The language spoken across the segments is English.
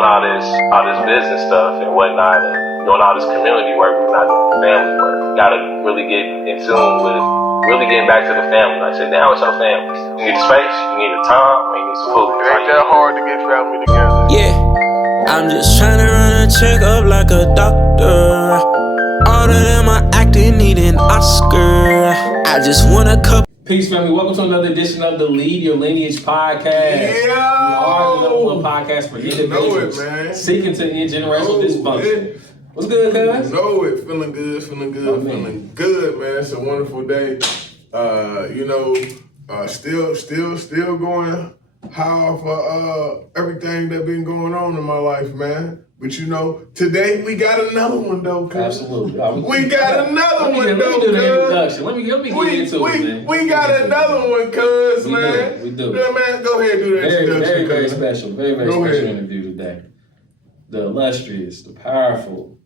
doing all this business stuff and whatnot, and doing all this community work, we're not doing family work. You gotta really get in tune with really getting back to the family. Like, sit down with your family. You need the space, you need the time, and you need some food. It ain't that hard to get family together. Yeah, I'm just trying to run a checkup like a doctor. All of them are acting, need an Oscar. I just want a cup. Peace, family. Welcome to another edition of the Lead Your Lineage podcast. Yeah. We are the number one podcast for individuals man. seeking to end generational dysfunction. What's good, cuz? You know it. Feeling good, feeling good, man. It's a wonderful day. Still going high for everything that been going on in my life, man. But you know, today we got another one though, cuz. Absolutely. We got another one though, Let me do the introduction. Let me get into it, man. We got another one, cuz, man. We do. Yeah, man, go ahead and do the introduction. Very special. Very special interview today. The illustrious, the powerful.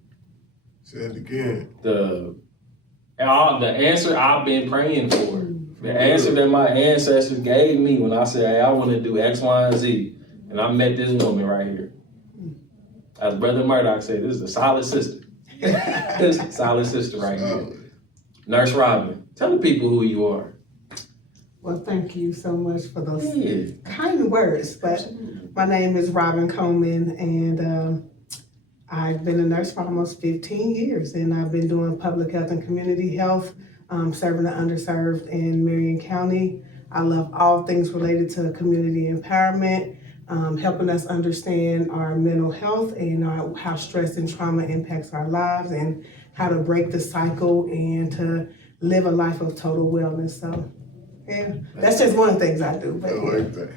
Say it again. The answer I've been praying for. The answer that my ancestors gave me when I said, hey, I want to do X, Y, and Z. And I met this woman right here. As Brother Murdoch said, this is a solid sister. This is a solid sister right here. Nurse Robin, tell the people who you are. Well, thank you so much for those kind words. But my name is Robin Coleman, and I've been a nurse for almost 15 years, and I've been doing public health and community health, serving the underserved in Marion County. I love all things related to community empowerment, helping us understand our mental health and how stress and trauma impacts our lives, and how to break the cycle and to live a life of total wellness. So, yeah, that's just one of the things I do. But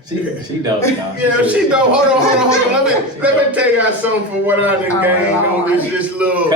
She does, y'all. Yeah, she don't. Hold on. Let me tell y'all something for what I done gained on this little.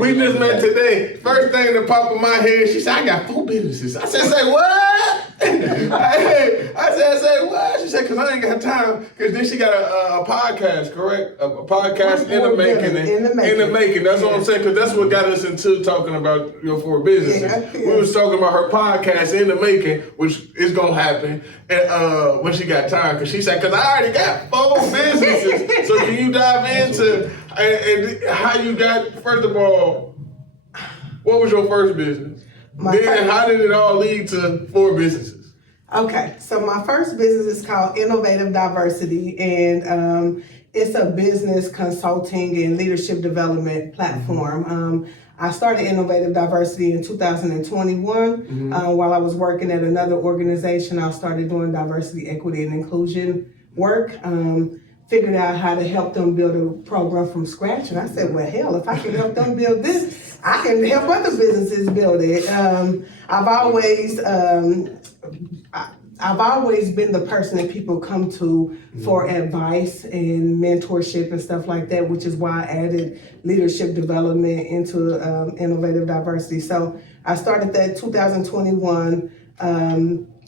We just met today. First thing that popped in my head, she said, I got 4 businesses. I said, say what? I said, say what? She said, because I ain't got time. Because then she got a podcast, correct? A podcast in the making. In the making. That's what I'm saying, because that's what got us into talking about your 4 businesses. Yeah. We was talking about her podcast in the making, which is going to happen and when she got time. Because she said, because I already got 4 businesses. So can you dive into and how you got, first of all, what was your first business? How did it all lead to 4 businesses? Okay, so my first business is called Innovative Diversity, and it's a business consulting and leadership development platform. I started Innovative Diversity in 2021. While I was working at another organization, I started doing diversity, equity, and inclusion work. Figured out how to help them build a program from scratch. And I said, well, hell, if I can help them build this, I can help other businesses build it. I've always been the person that people come to for advice and mentorship and stuff like that, which is why I added leadership development into Innovative Diversity. So I started that 2021,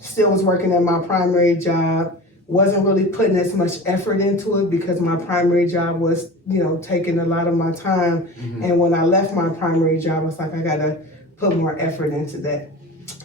still was working at my primary job. Wasn't really putting as much effort into it because my primary job was, taking a lot of my time. And when I left my primary job, I was like, I gotta put more effort into that.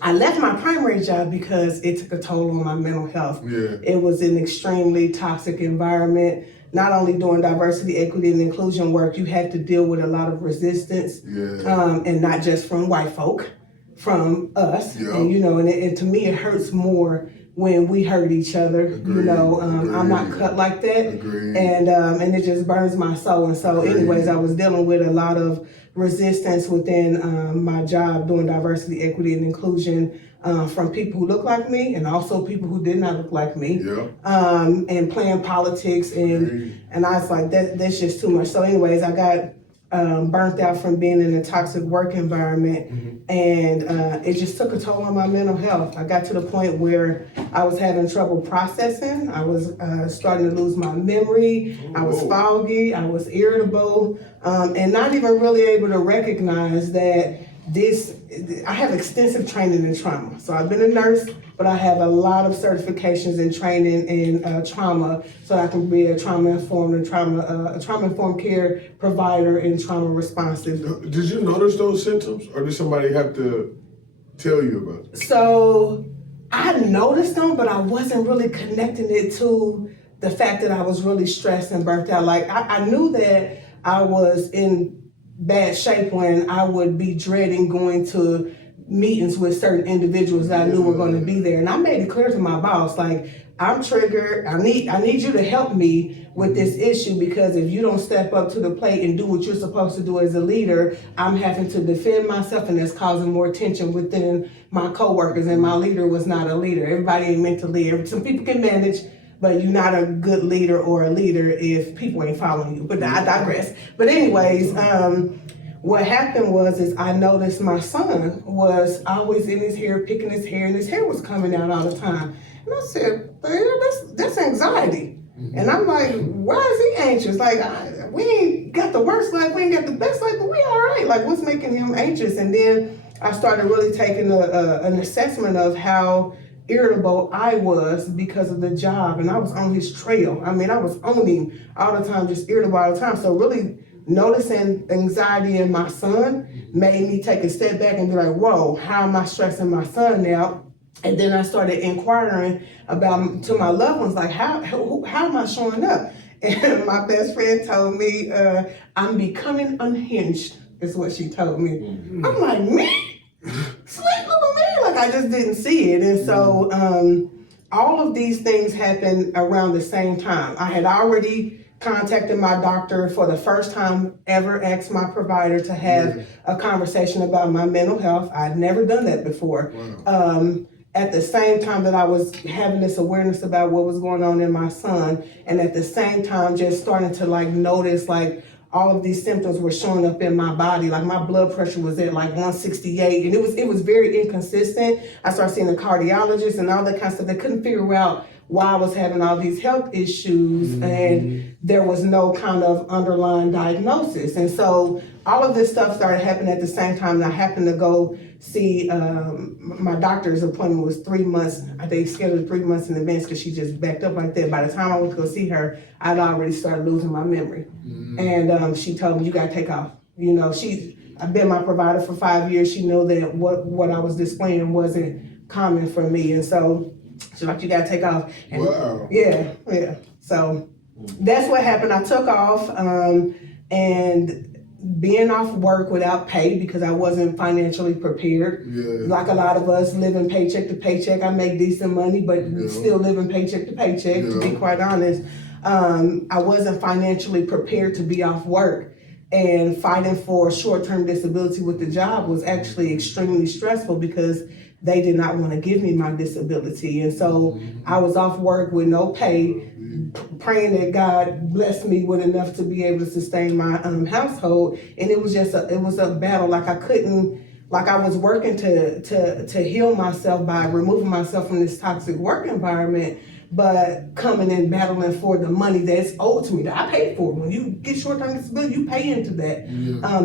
I left my primary job because it took a toll on my mental health. Yeah. It was an extremely toxic environment. Not only doing diversity, equity, and inclusion work, you had to deal with a lot of resistance, and not just from white folk, from us. Yeah. And to me, it hurts more when we hurt each other. Agreed. I'm not cut like that. Agreed. And it just burns my soul. And so anyways, I was dealing with a lot of resistance within my job doing diversity, equity, and inclusion from people who look like me and also people who did not look like me. Yeah. And playing politics and I was like, that's just too much. So anyways, I got burnt out from being in a toxic work environment, and it just took a toll on my mental health. I got to the point where I was having trouble processing. I was starting to lose my memory. I was foggy. I was irritable, and not even really able to recognize that I have extensive training in trauma. So I've been a nurse, but I have a lot of certifications and training in trauma, so I can be a trauma-informed care provider and trauma responsive. Did you notice those symptoms, or did somebody have to tell you about it? So I noticed them, but I wasn't really connecting it to the fact that I was really stressed and burnt out. Like I knew that I was in bad shape when I would be dreading going to meetings with certain individuals that I knew were going to be there. And I made it clear to my boss, like, I'm triggered. I need you to help me with this issue, because if you don't step up to the plate and do what you're supposed to do as a leader, I'm having to defend myself, and that's causing more tension within my coworkers. And my leader was not a leader. Everybody ain't meant to lead. Some people can manage, but you're not a good leader or a leader if people ain't following you. But I digress. But anyways, what happened is I noticed my son was always in his hair, picking his hair, and his hair was coming out all the time. And I said, that's anxiety. And I'm like, why is he anxious? Like, we ain't got the worst life, we ain't got the best life, but we all right. Like, what's making him anxious? And then I started really taking an assessment of how irritable I was because of the job. And I was on his trail. I mean, I was on him all the time, just irritable all the time. So really noticing anxiety in my son made me take a step back and be like, whoa, how am I stressing my son now? And then I started inquiring about to my loved ones, like, how am I showing up? And my best friend told me, I'm becoming unhinged, is what she told me. Mm-hmm. I'm like, me? Sweet little me? Like, I just didn't see it. And so all of these things happened around the same time. I had already contacted my doctor for the first time ever, asked my provider to have a conversation about my mental health. I'd never done that before. Wow. At the same time that I was having this awareness about what was going on in my son, and at the same time just starting to like notice like all of these symptoms were showing up in my body. Like my blood pressure was at like 168, and it was very inconsistent. I started seeing a cardiologist and all that kind of stuff. They couldn't figure out why I was having all these health issues, and there was no kind of underlying diagnosis. And so all of this stuff started happening at the same time, and I happened to go see, my doctor's appointment was 3 months. They scheduled 3 months in advance because she just backed up like that. By the time I went to go see her, I'd already started losing my memory. And she told me, you gotta take off. You know, I've been my provider for 5 years. She knew that what I was displaying wasn't common for me. And so she's like, you gotta take off. And wow. Yeah. So that's what happened. I took off, and being off work without pay because I wasn't financially prepared. Yeah. Like a lot of us living paycheck to paycheck. I make decent money, but still living paycheck to paycheck, to be quite honest. I wasn't financially prepared to be off work. And fighting for short-term disability with the job was actually extremely stressful because they did not want to give me my disability. And so I was off work with no pay, praying that God blessed me with enough to be able to sustain my household. And it was a battle. Like I was working to heal myself by removing myself from this toxic work environment, but coming and battling for the money that's owed to me, that I paid for. When you get short-term disability, you pay into that.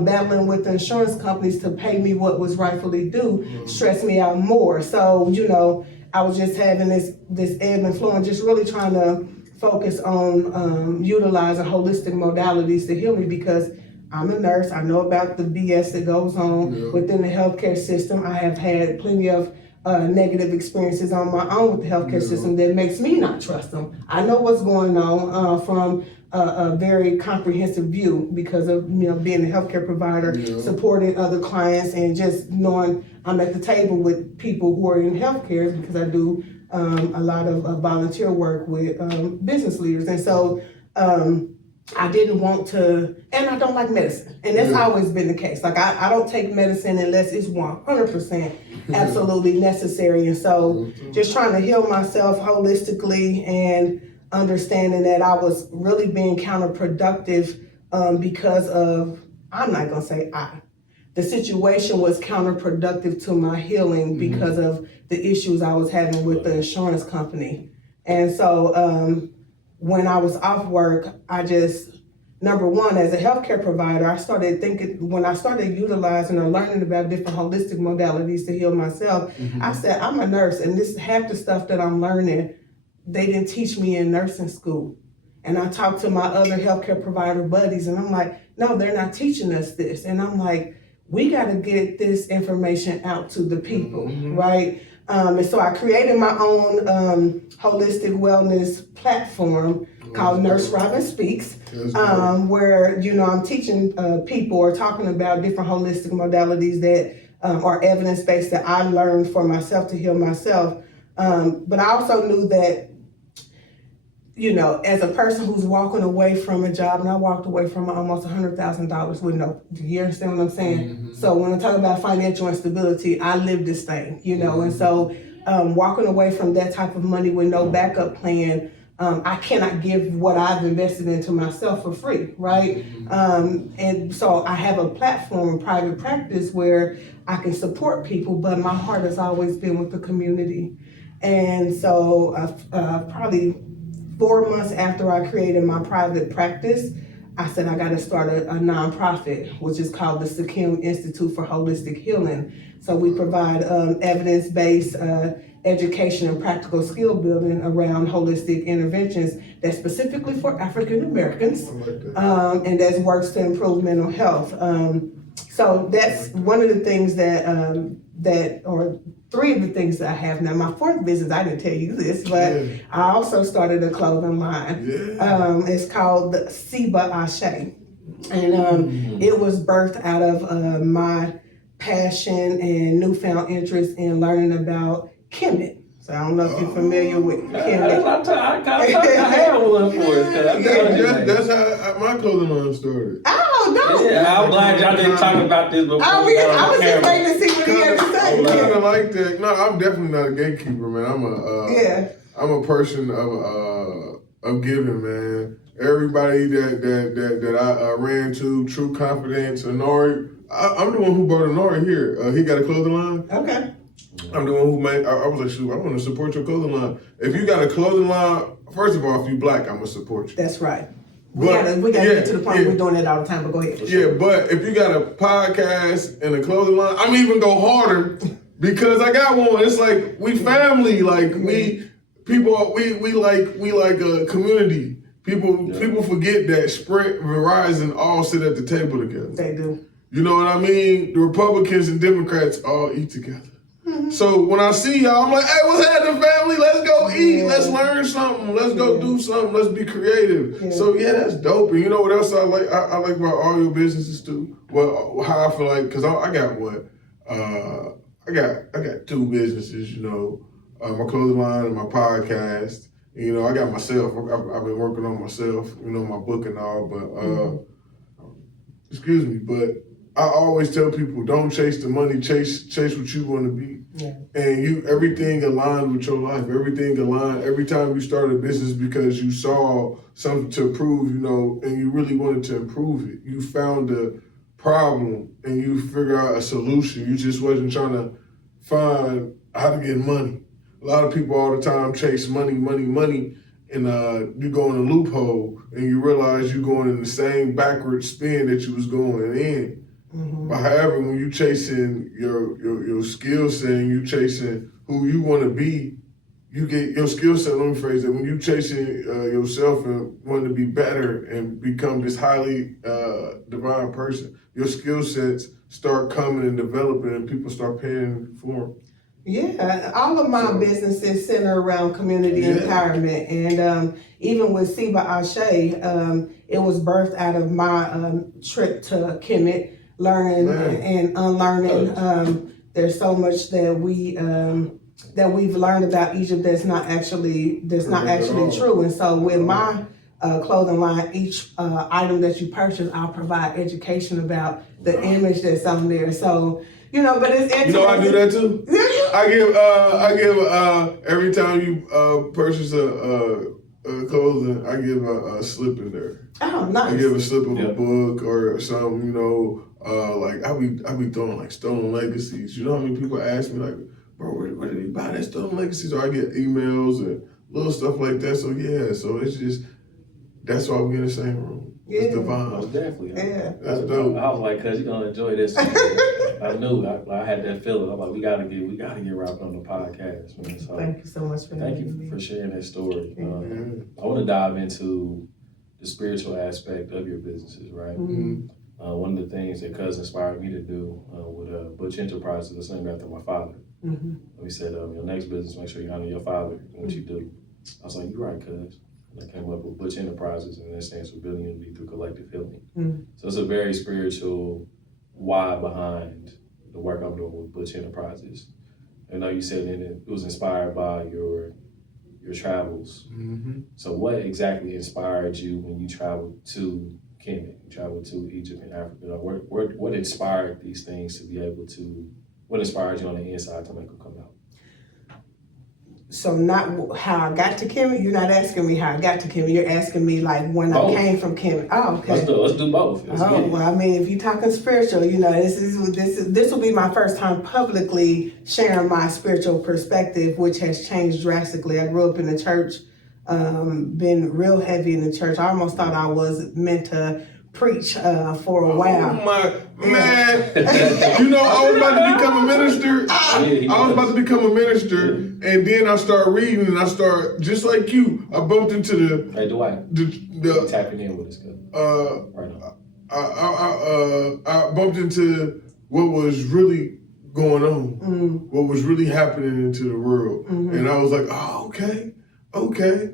Battling with the insurance companies to pay me what was rightfully due stressed me out more. So, you know, I was just having this ebb and flow and just really trying to focus on utilizing holistic modalities to heal me, because I'm a nurse. I know about the BS that goes on within the healthcare system. I have had plenty of negative experiences on my own with the healthcare system that makes me not trust them. I know what's going on from a very comprehensive view because of being a healthcare provider, supporting other clients, and just knowing I'm at the table with people who are in healthcare because I do a lot of volunteer work with business leaders. And so I didn't want to, and I don't like medicine. And that's always been the case. Like I don't take medicine unless it's 100% absolutely necessary. And so just trying to heal myself holistically and understanding that I was really being counterproductive because of, I'm not gonna say the situation was counterproductive to my healing because of the issues I was having with the insurance company. And so when I was off work, I just, number one, as a healthcare provider, I started thinking, when I started utilizing or learning about different holistic modalities to heal myself, I said, I'm a nurse, and this is half the stuff that I'm learning, they didn't teach me in nursing school. And I talked to my other healthcare provider buddies, and I'm like, no, they're not teaching us this. And I'm like, we got to get this information out to the people, right? And so I created my own holistic wellness platform called Nurse Robin Speaks, where, you know, I'm teaching people or talking about different holistic modalities that are evidence-based that I learned for myself to heal myself. But I also knew that, you know, as a person who's walking away from a job, and I walked away from almost $100,000 with no, you understand what I'm saying? Mm-hmm. So when I talk about financial instability, I live this thing, you know, and so walking away from that type of money with no backup plan, I cannot give what I've invested into myself for free, right? And so I have a platform, private practice, where I can support people, but my heart has always been with the community. And so probably 4 months after I created my private practice, I said I got to start a nonprofit, which is called the Sakim Institute for Holistic Healing. So we provide evidence-based education and practical skill building around holistic interventions that's specifically for African Americans, and that works to improve mental health. So that's one of the things or three of the things that I have now. My fourth business, I didn't tell you this, but I also started a clothing line. It's called the Siba Ashe. And it was birthed out of my passion and newfound interest in learning about Kemet. So I don't know if you're familiar with Kemet. I have one for us. That's how my clothing line started. Oh, no. Yeah, I'm glad y'all didn't talk about this before. I was just waiting to see what he had to say. I'm kind of like that. No, I'm definitely not a gatekeeper, man. I'm a person of giving, man. Everybody that I ran to, True Confidence, Honori. I'm the one who brought Honori here. He got a clothing line. Okay. I'm the one who made. I was like, shoot, I want to support your clothing line. If you got a clothing line, first of all, if you black, I'm gonna support you. That's right. We gotta get to the point we're doing that all the time, but go ahead. Yeah, but if you got a podcast and a clothing line, I'm even go harder because I got one. It's like we family, like we like a community. People forget that Sprint, Verizon all sit at the table together. They do. You know what I mean? The Republicans and Democrats all eat together. So when I see y'all, I'm like, hey, what's happening, family? Let's go eat. Let's learn something. Let's go do something. Let's be creative. So that's dope. And you know what else I like? I like about all your businesses too. Well, how I feel like, cause I got what? I got two businesses. You know, my clothing line and my podcast. And, you know, I got myself. I've been working on myself. You know, my book and all. But excuse me, but I always tell people, don't chase the money, chase what you want to be. And everything aligned with your life, everything aligned. Every time you started a business because you saw something to improve, you know, and you really wanted to improve it. You found a problem and you figure out a solution. You just wasn't trying to find how to get money. A lot of people all the time chase money, and you go in a loophole and you realize you're going in the same backward spin that you was going in. But however, when you chasing your skill set and you chasing who you want to be, you get your skill set. Let me phrase that. When you chasing yourself and wanting to be better and become this highly divine person, your skill sets start coming and developing, and people start paying for them. Yeah, all of my businesses center around community empowerment, and even with Siba Ashe, it was birthed out of my trip to Kemet. Learning and unlearning. There's so much that we've learned about Egypt that's not actually true. And so with my clothing line, each item that you purchase, I'll provide education about the image that's on there. So but it's interesting. You know, I do that too. I give every time you purchase a clothing, I give a slip in there. Oh, nice. I give a slip of a book or something, you know. Like I be throwing like stolen legacies. You know how many people ask me like, bro, where did you buy that stolen legacies? Or I get emails and little stuff like that. So so it's just, that's why we in the same room. It's divine. Most definitely. Yeah. That's dope. I was like, cuz you're gonna enjoy this. I knew. I had that feeling. I'm like, we gotta get Robin on the podcast, man. So thank you so much for thank you for sharing that story. I want to dive into the spiritual aspect of your businesses, right? One of the things that Cuz inspired me to do with Butch Enterprises is named after my father. We said, your next business, make sure you honor your father and what you do. I was like, you're right, cuz. And I came up with Butch Enterprises, and that stands for Building Unity Through Collective Healing. So it's a very spiritual why behind the work I'm doing with Butch Enterprises. I know you said it was inspired by your travels. So what exactly inspired you when you traveled to Kemet, you traveled to Egypt and Africa? What inspired these things to be able to, what inspired you on the inside to make them come out? So not how I got to Kemet. You're not asking me how I got to Kemet. You're asking me like when both. I came from Kemet. Oh, okay. Let's do both. Well, I mean, if you're talking spiritual, this will be my first time publicly sharing my spiritual perspective, which has changed drastically. I grew up in the church, been real heavy in the church. I almost thought I was meant to preach for a while. Oh my man! I was about to become a minister. I was about to become a minister, and then I started reading, and I started just like you. I bumped into the. Hey, Dwight. The tapping in with us, good. Right now. I bumped into what was really going on, what was really happening into the world, and I was like, oh, okay,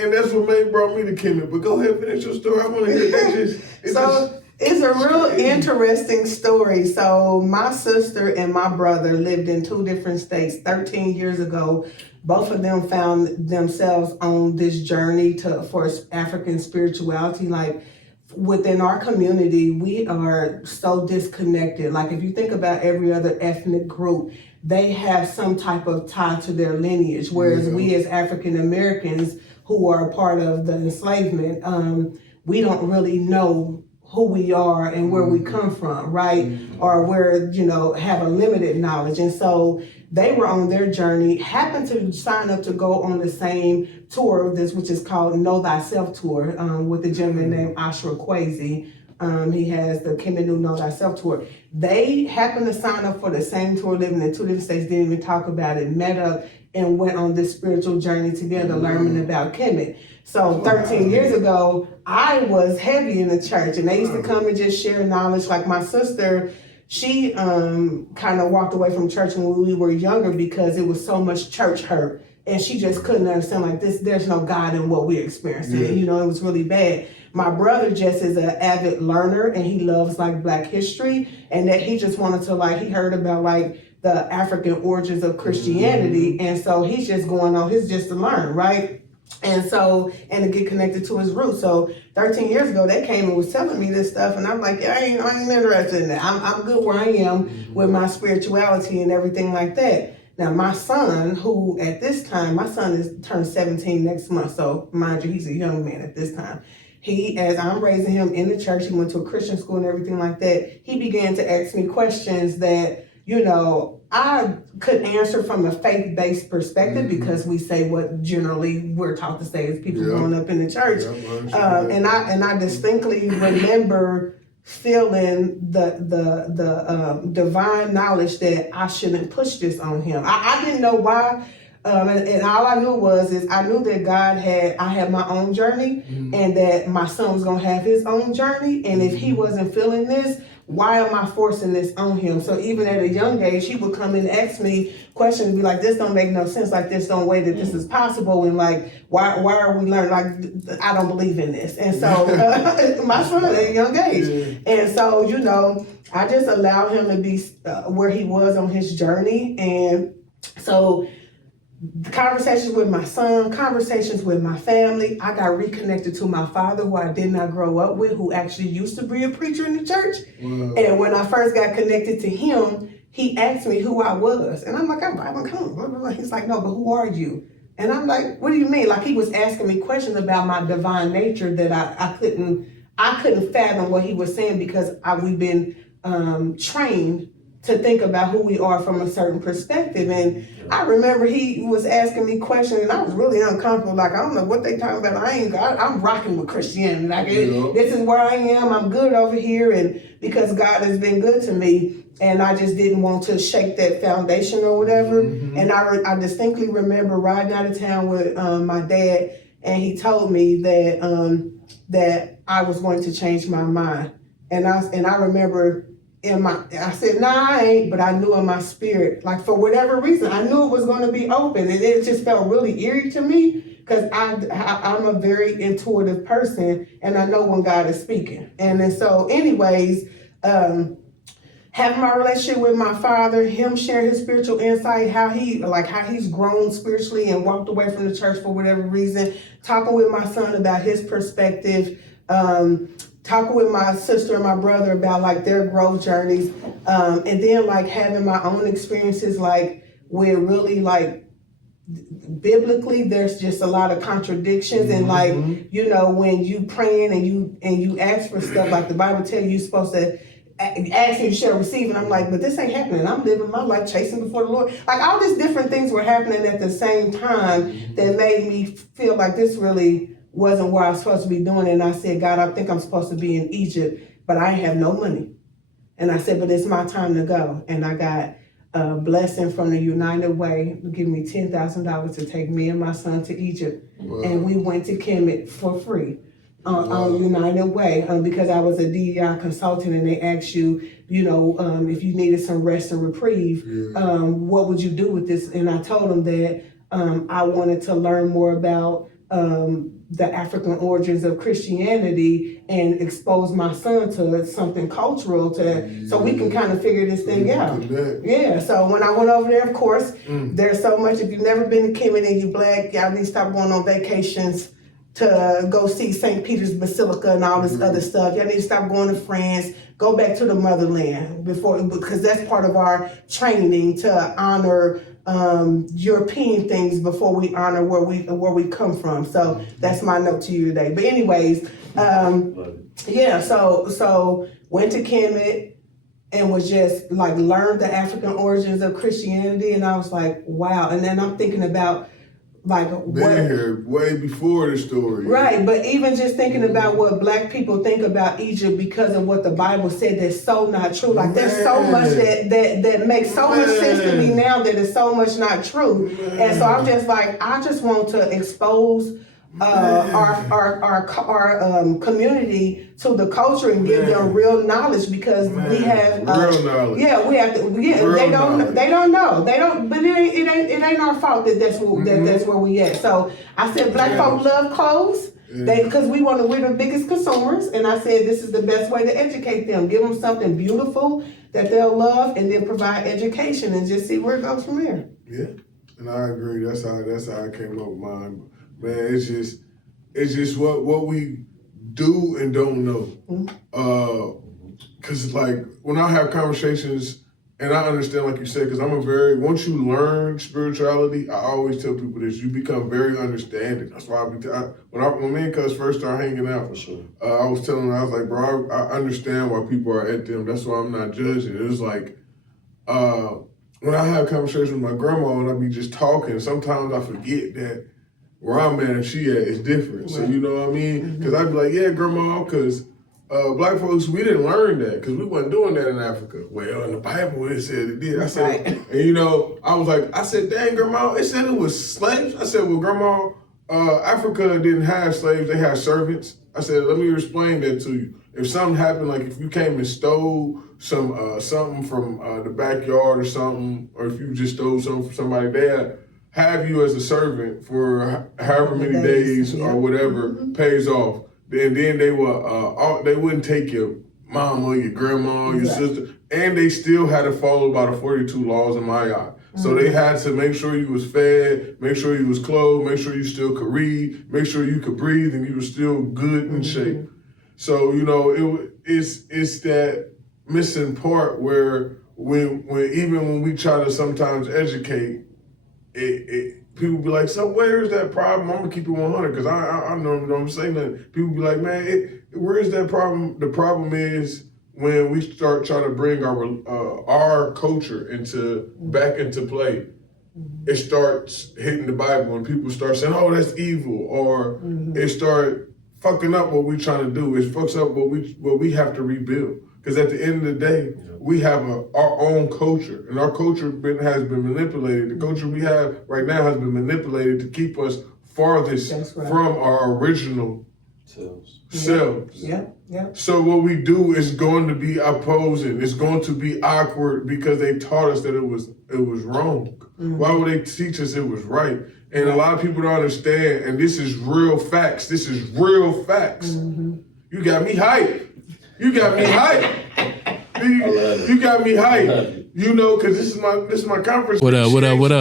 and that's what brought me to Kemet. But go ahead, finish your story. I want to hear that. It's a real interesting story. So my sister and my brother lived in two different states 13 years ago. Both of them found themselves on this journey for African spirituality. Like within our community, we are so disconnected. Like if you think about every other ethnic group, they have some type of tie to their lineage. Whereas we as African Americans who are a part of the enslavement, we don't really know who we are and where we come from, right? Or where, have a limited knowledge. And so they were on their journey, happened to sign up to go on the same tour of this, which is called Know Thyself Tour, with a gentleman named Ashra Kwesi. He has the Kemet Know Thyself Tour. They happened to sign up for the same tour, living in two different states, didn't even talk about it, met up and went on this spiritual journey together, learning about Kemet. So 13 years ago, I was heavy in the church, and they used to come and just share knowledge. Like my sister, she kind of walked away from church when we were younger because it was so much church hurt, and she just couldn't understand like this. There's no God in what we're experiencing. It was really bad. My brother just is an avid learner, and he loves like Black history, and that he just wanted to he heard about the African origins of Christianity, and so he's just going on. He's just to learn, right? And to get connected to his roots. So 13 years ago, they came and was telling me this stuff, and I'm like, I ain't interested in that. I'm good where I am with my spirituality and everything like that. Now, my son, who at this time, my son is turned 17 next month, so mind you, he's a young man at this time. As I'm raising him in the church, he went to a Christian school and everything like that, he began to ask me questions that, I could answer from a faith-based perspective because we say what generally we're taught to say as people growing up in the church. And I distinctly remember feeling the divine knowledge that I shouldn't push this on him. I didn't know why. And all I knew I knew that I had my own journey, and that my son was going to have his own journey. And if he wasn't feeling this, why am I forcing this on him? So even at a young age, he would come and ask me questions, be like, this don't make no sense, like this don't way that this is possible, and like, why are we learning? Like, I don't believe in this. And so my son at a young age. And so, I just allowed him to be where he was on his journey. And so conversations with my son, conversations with my family. I got reconnected to my father, who I did not grow up with, who actually used to be a preacher in the church. And when I first got connected to him, he asked me who I was. And I'm like, I'm Robin Coleman. He's like, no, but who are you? And I'm like, what do you mean? Like, he was asking me questions about my divine nature that I couldn't fathom what he was saying, because we've been trained to think about who we are from a certain perspective. And I remember he was asking me questions, and I was really uncomfortable. Like, I don't know what they talking about. I'm rocking with Christianity. Like, this is where I am. I'm good over here, and because God has been good to me, and I just didn't want to shake that foundation or whatever. And I distinctly remember riding out of town with my dad, and he told me that I was going to change my mind. And I remember I said, nah, I ain't, but I knew in my spirit, like for whatever reason, I knew it was going to be open, and it just felt really eerie to me because I'm a very intuitive person, and I know when God is speaking. And then so, anyways, having my relationship with my father, him sharing his spiritual insight, how he's grown spiritually and walked away from the church for whatever reason, talking with my son about his perspective, talking with my sister and my brother about like their growth journeys, and then like having my own experiences like where really like biblically there's just a lot of contradictions, and like, you know, when you praying and you ask for stuff, like the Bible tells you you're supposed to ask and you shall receive, and I'm like, but this ain't happening. I'm living my life chasing before the Lord. Like all these different things were happening at the same time that made me feel like this really wasn't where I was supposed to be doing it. And I said, God, I think I'm supposed to be in Egypt, but I ain't have no money. And I said, but it's my time to go. And I got a blessing from the United Way to give me $10,000 to take me and my son to Egypt. Wow. And we went to Kemet for free. On United Way, because I was a DEI consultant, and they asked you, you know, if you needed some rest and reprieve, what would you do with this? And I told them that I wanted to learn more about the African origins of Christianity and expose my son to something cultural so we can kind of figure this thing out. Yeah, so when I went over there, of course, there's so much. If you've never been to Kemet and you Black, y'all need to stop going on vacations to go see St. Peter's Basilica and all this other stuff. Y'all need to stop going to France, go back to the motherland because that's part of our training to honor European things before we honor where we come from. So that's my note to you today. But anyways, yeah, so went to Kemet and was just like learned the African origins of Christianity, and I was like, wow. And then I'm thinking about like been here way before the story. Right, but even just thinking about what Black people think about Egypt because of what the Bible said, that's so not true. Like there's so much that makes so much sense to me now that is so much not true. And so I'm just like, I just want to expose our community to the culture and give them real knowledge, because we have real knowledge. Yeah, we have to. Yeah, they don't know. They don't. But it ain't our fault that's where we at. So I said, Black folk love clothes. Because we want to, we're the biggest consumers, and I said this is the best way to educate them. Give them something beautiful that they'll love, and then provide education, and just see where it goes from there. Yeah, and I agree. That's how I came up with mine. Man, it's just what we do and don't know. Cause like when I have conversations, and I understand, like you said, cause once you learn spirituality, I always tell people this: you become very understanding. That's why when me and Cuz first started hanging out, I was telling her, I was like, bro, I understand why people are at them. That's why I'm not judging. It was like, when I have conversations with my grandma and I be just talking, sometimes I forget that where I'm at and she at is different. So you know what I mean? Because I'd be like, yeah, grandma, because Black folks, we didn't learn that because we wasn't doing that in Africa. Well, in the Bible, it said it did. I said, and you know, I said, dang, grandma, it said it was slaves. I said, well, grandma, Africa didn't have slaves, they had servants. I said, let me explain that to you. If something happened, like if you came and stole something from the backyard or something, or if you just stole something from somebody, they'd have you as a servant for however many days or whatever pays off. And then they wouldn't take your mama, your grandma, your sister, and they still had to follow by the 42 laws in my eye. So they had to make sure you was fed, make sure you was clothed, make sure you still could read, make sure you could breathe, and you was still good in shape. So, you know, it's that missing part where when we try to sometimes educate, people be like, so where's that problem? I'm gonna keep it 100 because I normally don't say nothing. People be like, man, where's that problem? The problem is when we start trying to bring our culture back into play. It starts hitting the Bible and people start saying, oh, that's evil, or it start fucking up what we're trying to do. It fucks up what we have to rebuild. Because at the end of the day, we have our own culture, and our culture has been manipulated. The culture we have right now has been manipulated to keep us farthest from our original selves. Yeah. So what we do is going to be opposing. It's going to be awkward because they taught us that it was wrong. Why would they teach us it was right? And a lot of people don't understand, and this is real facts. You got me hyped. You got me hyped. You know, because this is my conference. What up?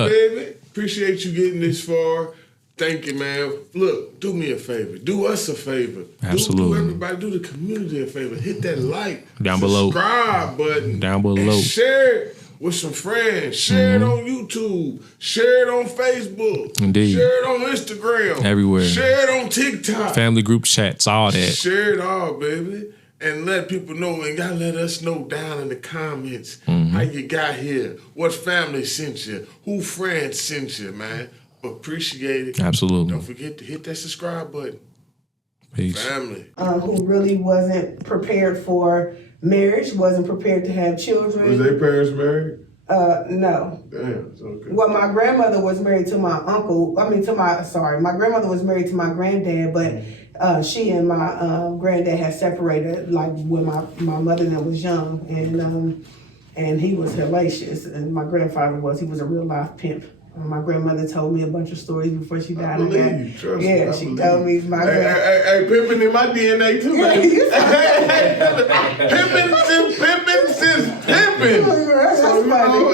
Baby. Appreciate you getting this far. Thank you, man. Look, do me a favor. Do us a favor. Absolutely. Do everybody, do the community a favor. Hit that like, down below, subscribe button. Down below. And share it with some friends. Share it on YouTube. Share it on Facebook. Indeed. Share it on Instagram. Everywhere. Share it on TikTok. Family group chats, all that. Share it all, baby. And let people know, and y'all let us know down in the comments how you got here, what family sent you, who friends sent you, man. Appreciate it. Absolutely. Don't forget to hit that subscribe button. Peace. Family. Who really wasn't prepared for marriage, wasn't prepared to have children. Was their parents married? No. Damn, it's okay. Well, my grandmother was married to my uncle. My grandmother was married to my granddad, but she and my granddad had separated like when my mother and I was young, and he was hellacious, and my grandfather was a real life pimp. My grandmother told me a bunch of stories before she died. I believe you, trust me. Yeah, she told me my Hey, pimping in my DNA too, baby. Pimping since pimping. That's funny.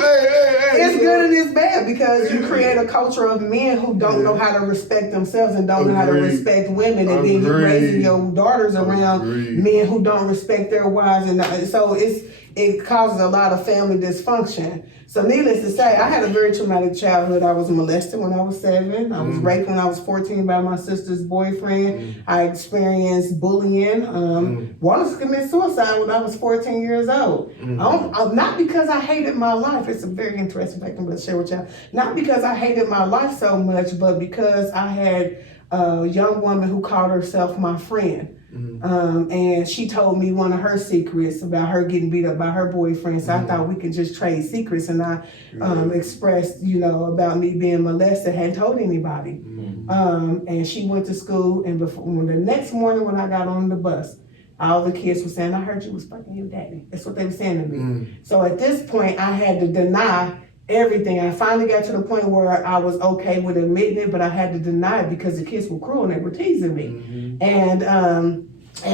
It's good and it's bad because you create a culture of men who don't know how to respect themselves and don't know how to respect women, and then you're raising your daughters around men who don't respect their wives, and so it causes a lot of family dysfunction. So needless to say, I had a very traumatic childhood. I was molested when I was 7. I was raped when I was 14 by my sister's boyfriend. I experienced bullying. Wanted to commit suicide when I was 14 years old. Not because I hated my life. It's a very interesting fact I'm going to share with y'all. Not because I hated my life so much, but because I had a young woman who called herself my friend. And she told me one of her secrets about her getting beat up by her boyfriend. So I thought we could just trade secrets. And I expressed, about me being molested, hadn't told anybody. And she went to school, and the next morning when I got on the bus, all the kids were saying, I heard you was fucking your daddy. That's what they were saying to me. So at this point, I had to deny everything. I finally got to the point where I was okay with admitting it, but I had to deny it because the kids were cruel and they were teasing me. And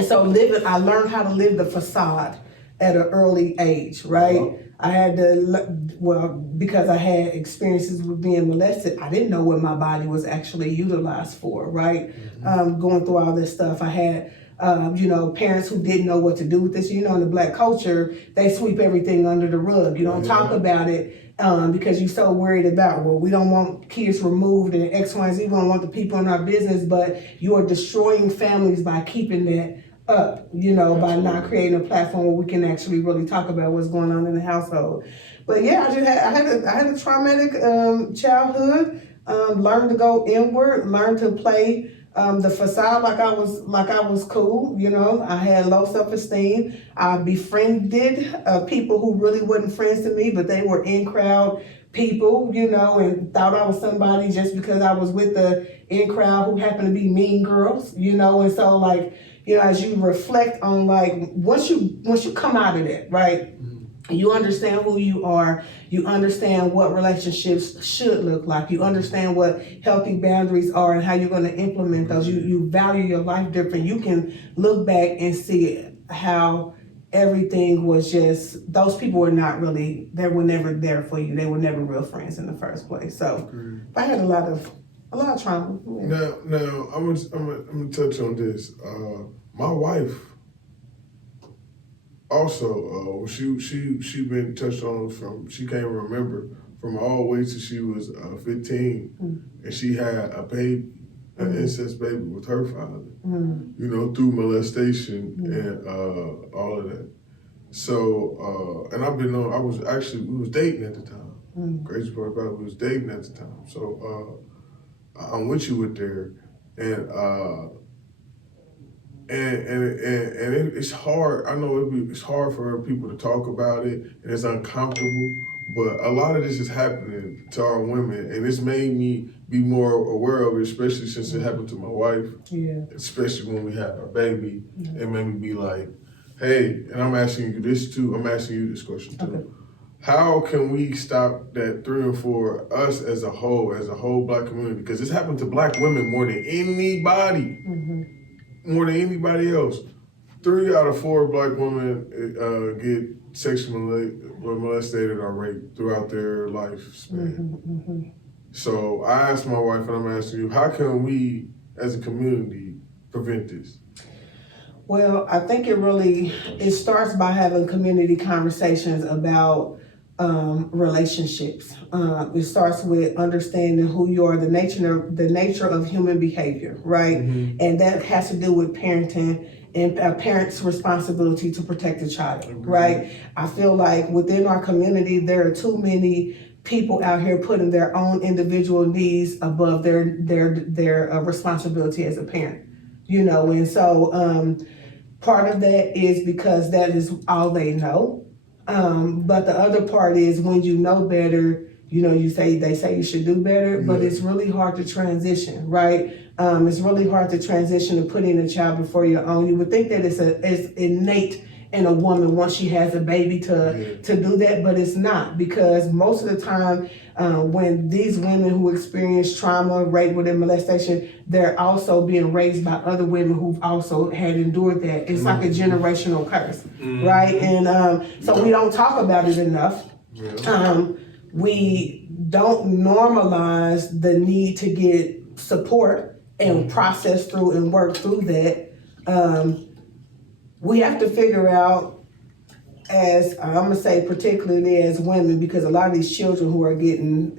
so I learned how to live the facade at an early age, right? I had to, because I had experiences with being molested, I didn't know what my body was actually utilized for, right? Going through all this stuff. I had parents who didn't know what to do with this. In the Black culture, they sweep everything under the rug. You don't talk about it because you're so worried about, we don't want kids removed and X, Y, and Z. We don't want the people in our business, but you are destroying families by keeping that up, by not creating a platform where we can actually really talk about what's going on in the household. But yeah, I had a traumatic childhood. Learned to go inward. Learned to play the facade like I was cool. I had low self-esteem. I befriended people who really wasn't friends to me, but they were in-crowd people, and thought I was somebody just because I was with the in-crowd who happened to be mean girls, and so as you reflect on once you come out of that, right? You understand who you are. You understand what relationships should look like. You understand what healthy boundaries are and how you're going to implement those. You value your life different. You can look back and see how everything was just, those people were not really, they were never there for you. They were never real friends in the first place. So I had a lot of trauma. Yeah. Now I'm gonna touch on this. My wife also, she been touched on she can't remember from all the way till she was 15, and she had a baby, an incest baby with her father, through molestation and all of that. So, and we was dating at the time. Crazy part about it, we was dating at the time. So, I'm with you with there, and it's hard. I know it's hard for people to talk about it, and it's uncomfortable. But a lot of this is happening to our women, and it's made me be more aware of it, especially since it happened to my wife. Yeah. Especially when we had our baby. It made me be like, hey, and I'm asking you this too. I'm asking you this question too. Okay. How can we stop that 3 and 4, us as a whole Black community? Because it's happened to Black women more than anybody, more than anybody else. 3 out of 4 Black women get sexually molested or raped throughout their lifespan. So I asked my wife, and I'm asking you, how can we, as a community, prevent this? Well, I think it starts by having community conversations about relationships. It starts with understanding who you are, the nature of human behavior, right? And that has to do with parenting and a parent's responsibility to protect the child, right? I feel like within our community, there are too many people out here putting their own individual needs above their responsibility as a parent, and so part of that is because that is all they know. But the other part is when you know better, they say you should do better, but it's really hard to transition, right? It's really hard to transition to putting a child before your own. You would think that it's innate in a woman once she has a baby to do that, but it's not, because most of the time when these women who experience trauma, rape, and molestation, they're also being raised by other women who've also had endured that. It's like a generational curse, right? And so we don't talk about it enough. We don't normalize the need to get support and process through and work through that. We have to figure out, as I'm gonna say, particularly as women, because a lot of these children who are getting,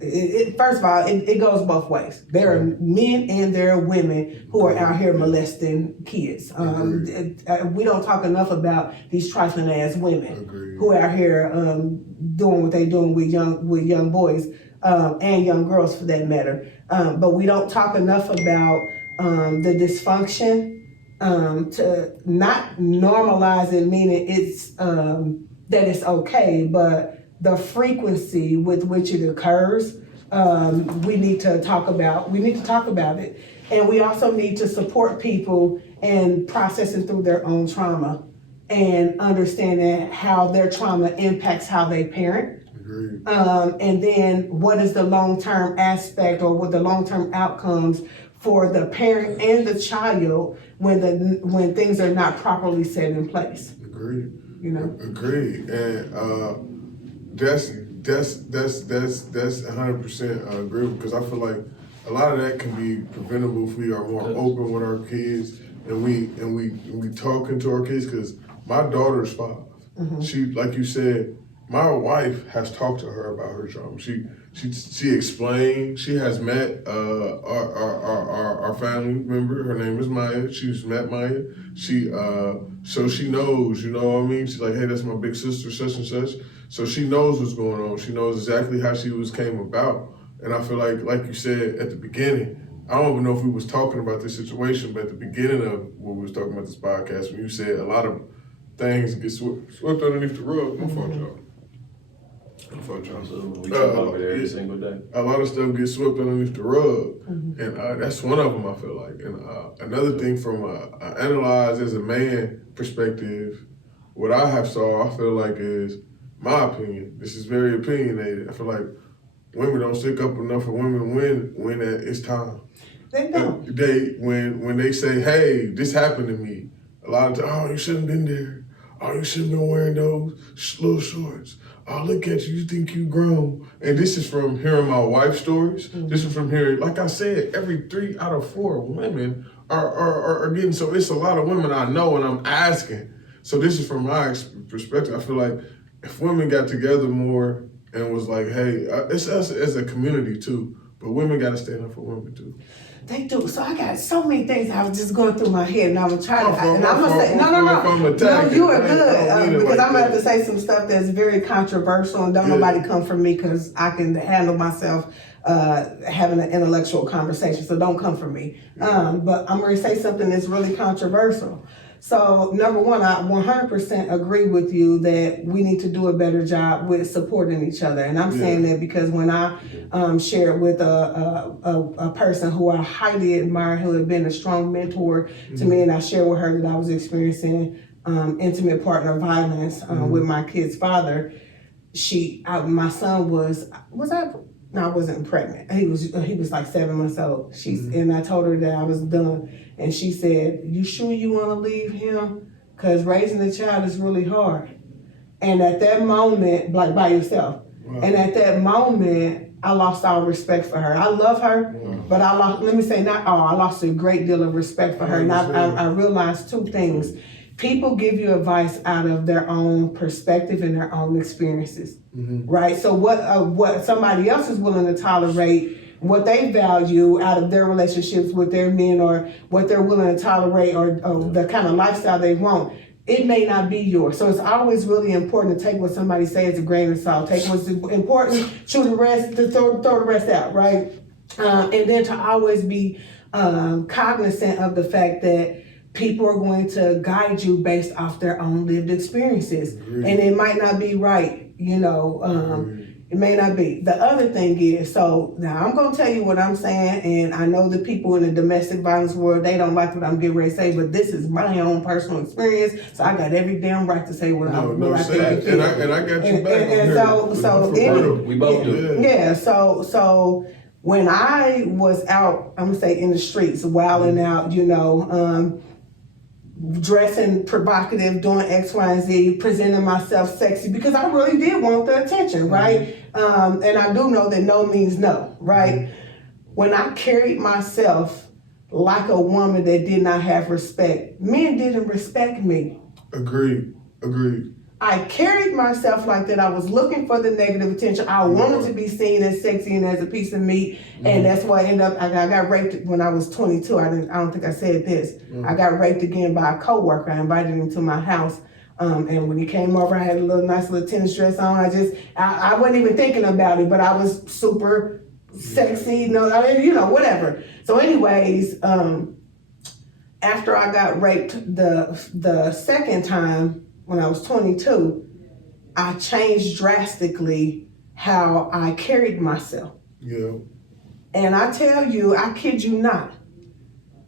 first of all, it goes both ways. There are men and there are women who are out here molesting kids. We don't talk enough about these trifling ass women who are out here doing what they're doing with young boys and young girls for that matter. But we don't talk enough about the dysfunction. To not normalize it, meaning it's that it's okay, but the frequency with which it occurs, we need to talk about it, and we also need to support people in processing through their own trauma and understanding how their trauma impacts how they parent. And then what is the long-term aspect or what the long-term outcomes for the parent and the child when things are not properly set in place. Agreed. Agreed. And that's 100% agree, because I feel like a lot of that can be preventable if we are more open with our kids and we talking to our kids. Because my daughter's 5. She, like you said, my wife has talked to her about her trauma. She explained. She has met our family member. Her name is Maya. She's met Maya. So she knows. You know what I mean? She's like, hey, that's my big sister, such and such. So she knows what's going on. She knows exactly how she came about. And I feel like you said at the beginning, I don't even know if we was talking about this situation, but at the beginning of when we was talking about this podcast, when you said a lot of things get swept underneath the rug. My fault, y'all. We talk about it every single day. A lot of stuff gets swept underneath the rug, and that's one of them, I feel like. And another thing from analyze as a man perspective, what I have saw, I feel like is my opinion. This is very opinionated. I feel like women don't stick up enough for women when it's time. They don't. When they say, hey, this happened to me, a lot of times, oh, you shouldn't have been there. Oh, you shouldn't have been wearing those little shorts. Oh, look at you think you grown. And this is from hearing my wife's stories. This is from hearing, like I said, every 3 out of 4 women are getting, so it's a lot of women I know and I'm asking. So this is from my perspective. I feel like if women got together more and was like, hey, it's us as a community too, but women got to stand up for women too. They do. So I got so many things I was just going through my head, and I'm gonna try to. And I'm gonna say, no, you are good, because I'm gonna have to say some stuff that's very controversial, and don't nobody come for me because I can handle myself having an intellectual conversation. So don't come for me. But I'm gonna say something that's really controversial. So number one, I 100% agree with you that we need to do a better job with supporting each other. And I'm saying that because when I shared with a person who I highly admire, who had been a strong mentor to me, and I shared with her that I was experiencing intimate partner violence with my kid's father, my son I wasn't pregnant. He was like 7 months old. And I told her that I was done. And she said, "You sure you want to leave him? Because raising a child is really hard." And at that moment, like by yourself. Wow. And at that moment, I lost all respect for her. I love her, but I lost a great deal of respect for her. And I realized two things. People give you advice out of their own perspective and their own experiences, right? So what somebody else is willing to tolerate, what they value out of their relationships with their men, or what they're willing to tolerate, or the kind of lifestyle they want, it may not be yours. So it's always really important to take what somebody says as a grain of salt. Take what's important, shoot the rest, to throw the rest out, right? And then to always be cognizant of the fact that people are going to guide you based off their own lived experiences. And it might not be right, it may not be. The other thing is, so now I'm going to tell you what I'm saying, and I know the people in the domestic violence world, they don't like what I'm getting ready to say, but this is my own personal experience, so I got every damn right to say what I think. And I got you back. We both do. Yeah, so when I was out, I'm going to say in the streets, wilding out, dressing provocative, doing X, Y, and Z, presenting myself sexy, because I really did want the attention, right? And I do know that no means no, right? When I carried myself like a woman that did not have respect, men didn't respect me. Agreed. I carried myself like that. I was looking for the negative attention. I wanted to be seen as sexy and as a piece of meat, and that's why I got raped when I was 22. I don't think I said this. I got raped again by a coworker. I invited him to my house, and when he came over, I had a nice little tennis dress on. I wasn't even thinking about it, but I was super sexy, whatever. So, anyways, after I got raped the second time, when I was 22, I changed drastically how I carried myself. Yeah. And I tell you, I kid you not,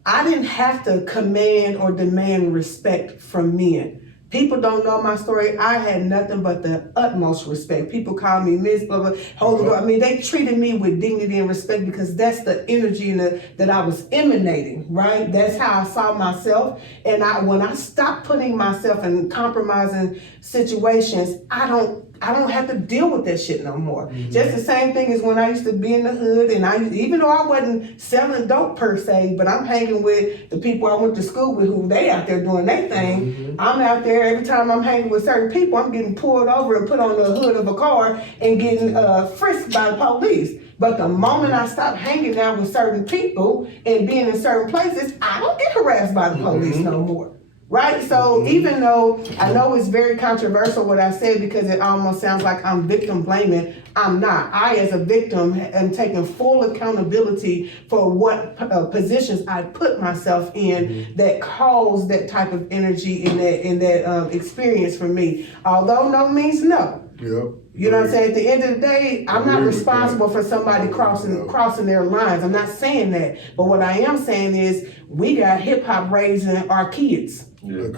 I didn't have to command or demand respect from men. People don't know my story. I had nothing but the utmost respect. People call me Miss, blah, blah, Holy Girl. I mean, they treated me with dignity and respect because that's the energy that I was emanating, right? That's how I saw myself. And when I stopped putting myself in compromising situations, I don't have to deal with that shit no more. Just the same thing as when I used to be in the hood, and even though I wasn't selling dope per se, but I'm hanging with the people I went to school with, who they out there doing their thing. I'm out there, every time I'm hanging with certain people, I'm getting pulled over and put on the hood of a car and getting frisked by the police. But the moment I stop hanging out with certain people and being in certain places, I don't get harassed by the police no more. Right? So even though I know it's very controversial what I said, because it almost sounds like I'm victim blaming, I'm not. I, as a victim, am taking full accountability for what positions I put myself in that caused that type of energy in that experience for me. Although no means no. Yep. You know what I'm saying? At the end of the day, I'm not responsible for somebody crossing their lines. I'm not saying that. But what I am saying is we got hip hop raising our kids. Yeah.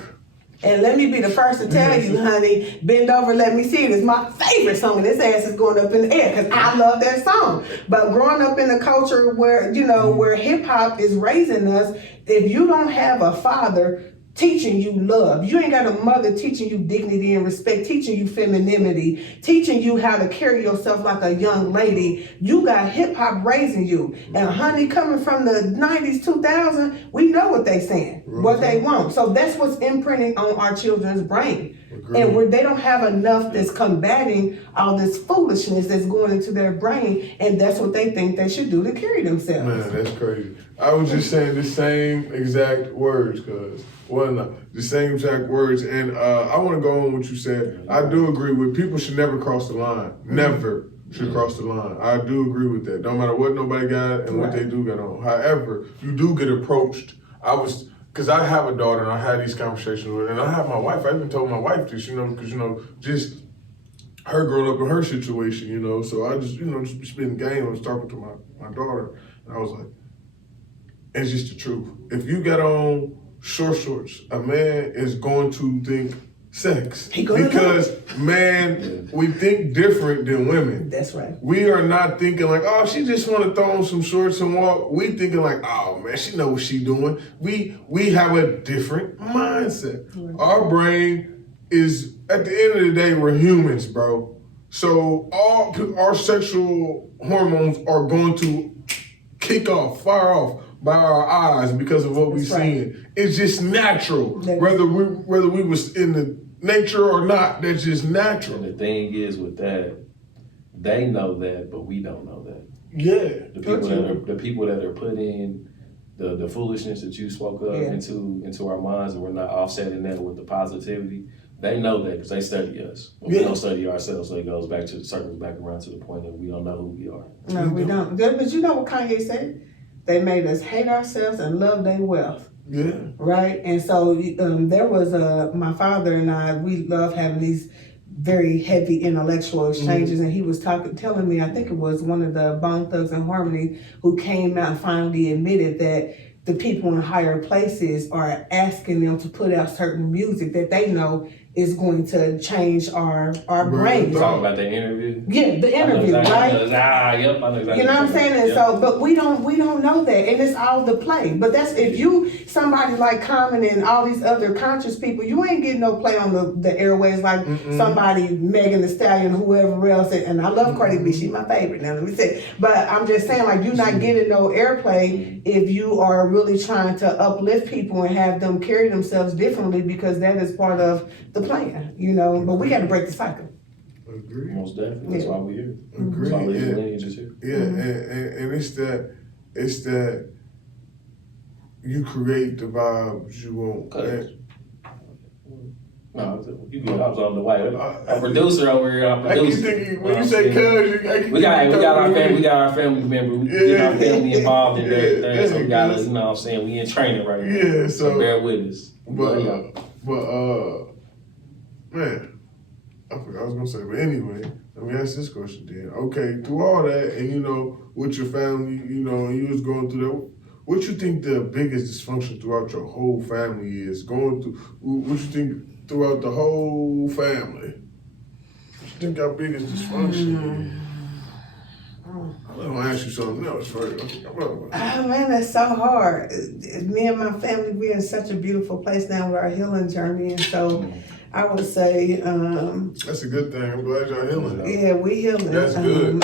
And let me be the first to tell you, honey, Bend Over, Let Me See It is my favorite song. And this ass is going up in the air because I love that song. But growing up in a culture where, where hip hop is raising us, if you don't have a father teaching you love, you ain't got a mother teaching you dignity and respect, teaching you femininity, teaching you how to carry yourself like a young lady, you got hip hop raising you. And honey, coming from the 90s, 2000, we know what they saying, what they want. So that's what's imprinting on our children's brain. And they don't have enough that's combating all this foolishness that's going into their brain, and that's what they think they should do to carry themselves. Man, that's crazy. I was just saying the same exact words, the same exact words, and I want to go on what you said. I do agree with people should never cross the line. Never should cross the line. I do agree with that. No matter what nobody got and what they do got on. However, you do get approached. because I have a daughter and I had these conversations with her, and I have my wife. I even told my wife this, because just her growing up in her situation, So I just, just spitting game. I was talking to my daughter, and I was like, it's just the truth. If you got on shorts, a man is going to think sex because man, we think different than women. That's right. We are not thinking like, oh, she just want to throw on some shorts and walk. We thinking like, oh man, she know what she doing. We have a different mindset. Right. Our brain is, at the end of the day, we're humans, bro. So all our sexual hormones are going to fire off by our eyes because of what we've seen. It's just natural. Whether we was in the nature or not, that's just natural. And the thing is with that, they know that, but we don't know that. Yeah. The people that are putting the foolishness that you spoke of into our minds, and we're not offsetting that with the positivity. They know that because they study us. But we don't study ourselves, so it goes back to circles back around to the point that we don't know who we are. No, we don't. But you know what Kanye said? They made us hate ourselves and love their wealth. Yeah. Right? And so there was my father and I, we love having these very heavy intellectual exchanges, and he was telling me, I think it was one of the Bone Thugs and Harmony who came out and finally admitted that the people in higher places are asking them to put out certain music that they know is going to change our brains. Talking about the interview? Yeah, the interview, right? I know exactly. You know what I'm saying? And so, but we don't know that, and it's all the play. But that's if somebody like Common and all these other conscious people, you ain't getting no play on the airways like somebody, Megan Thee Stallion, whoever else. And I love Cardi B, she's my favorite. Now let me say, but I'm just saying, like, you're not getting no airplay if you are really trying to uplift people and have them carry themselves differently, because that is part of the plan, but we got to break the cycle. Agree. Most definitely. That's why we're here. Agree. That's why Leading Lineage is here. Yeah, and it's that you create the vibes you want. No, you good. I was on the way. A producer over here. I keep thinking, when you say cuz, we got our family. We got our family member. We get our family involved in everything. So we got us. You know what I'm saying? We in training right now. Yeah. So bear with us. Man, I forgot what I was gonna say. But anyway, let me ask this question then. Okay, through all that, and with your family, and you was going through that. What you think the biggest dysfunction throughout your whole family is? What you think throughout the whole family? What you think our biggest dysfunction is? I'm gonna ask you something else first. Oh man, that's so hard. Me and my family, we're in such a beautiful place now with our healing journey, and so I would say that's a good thing. I'm glad y'all healing. Yeah, we healing. That's good.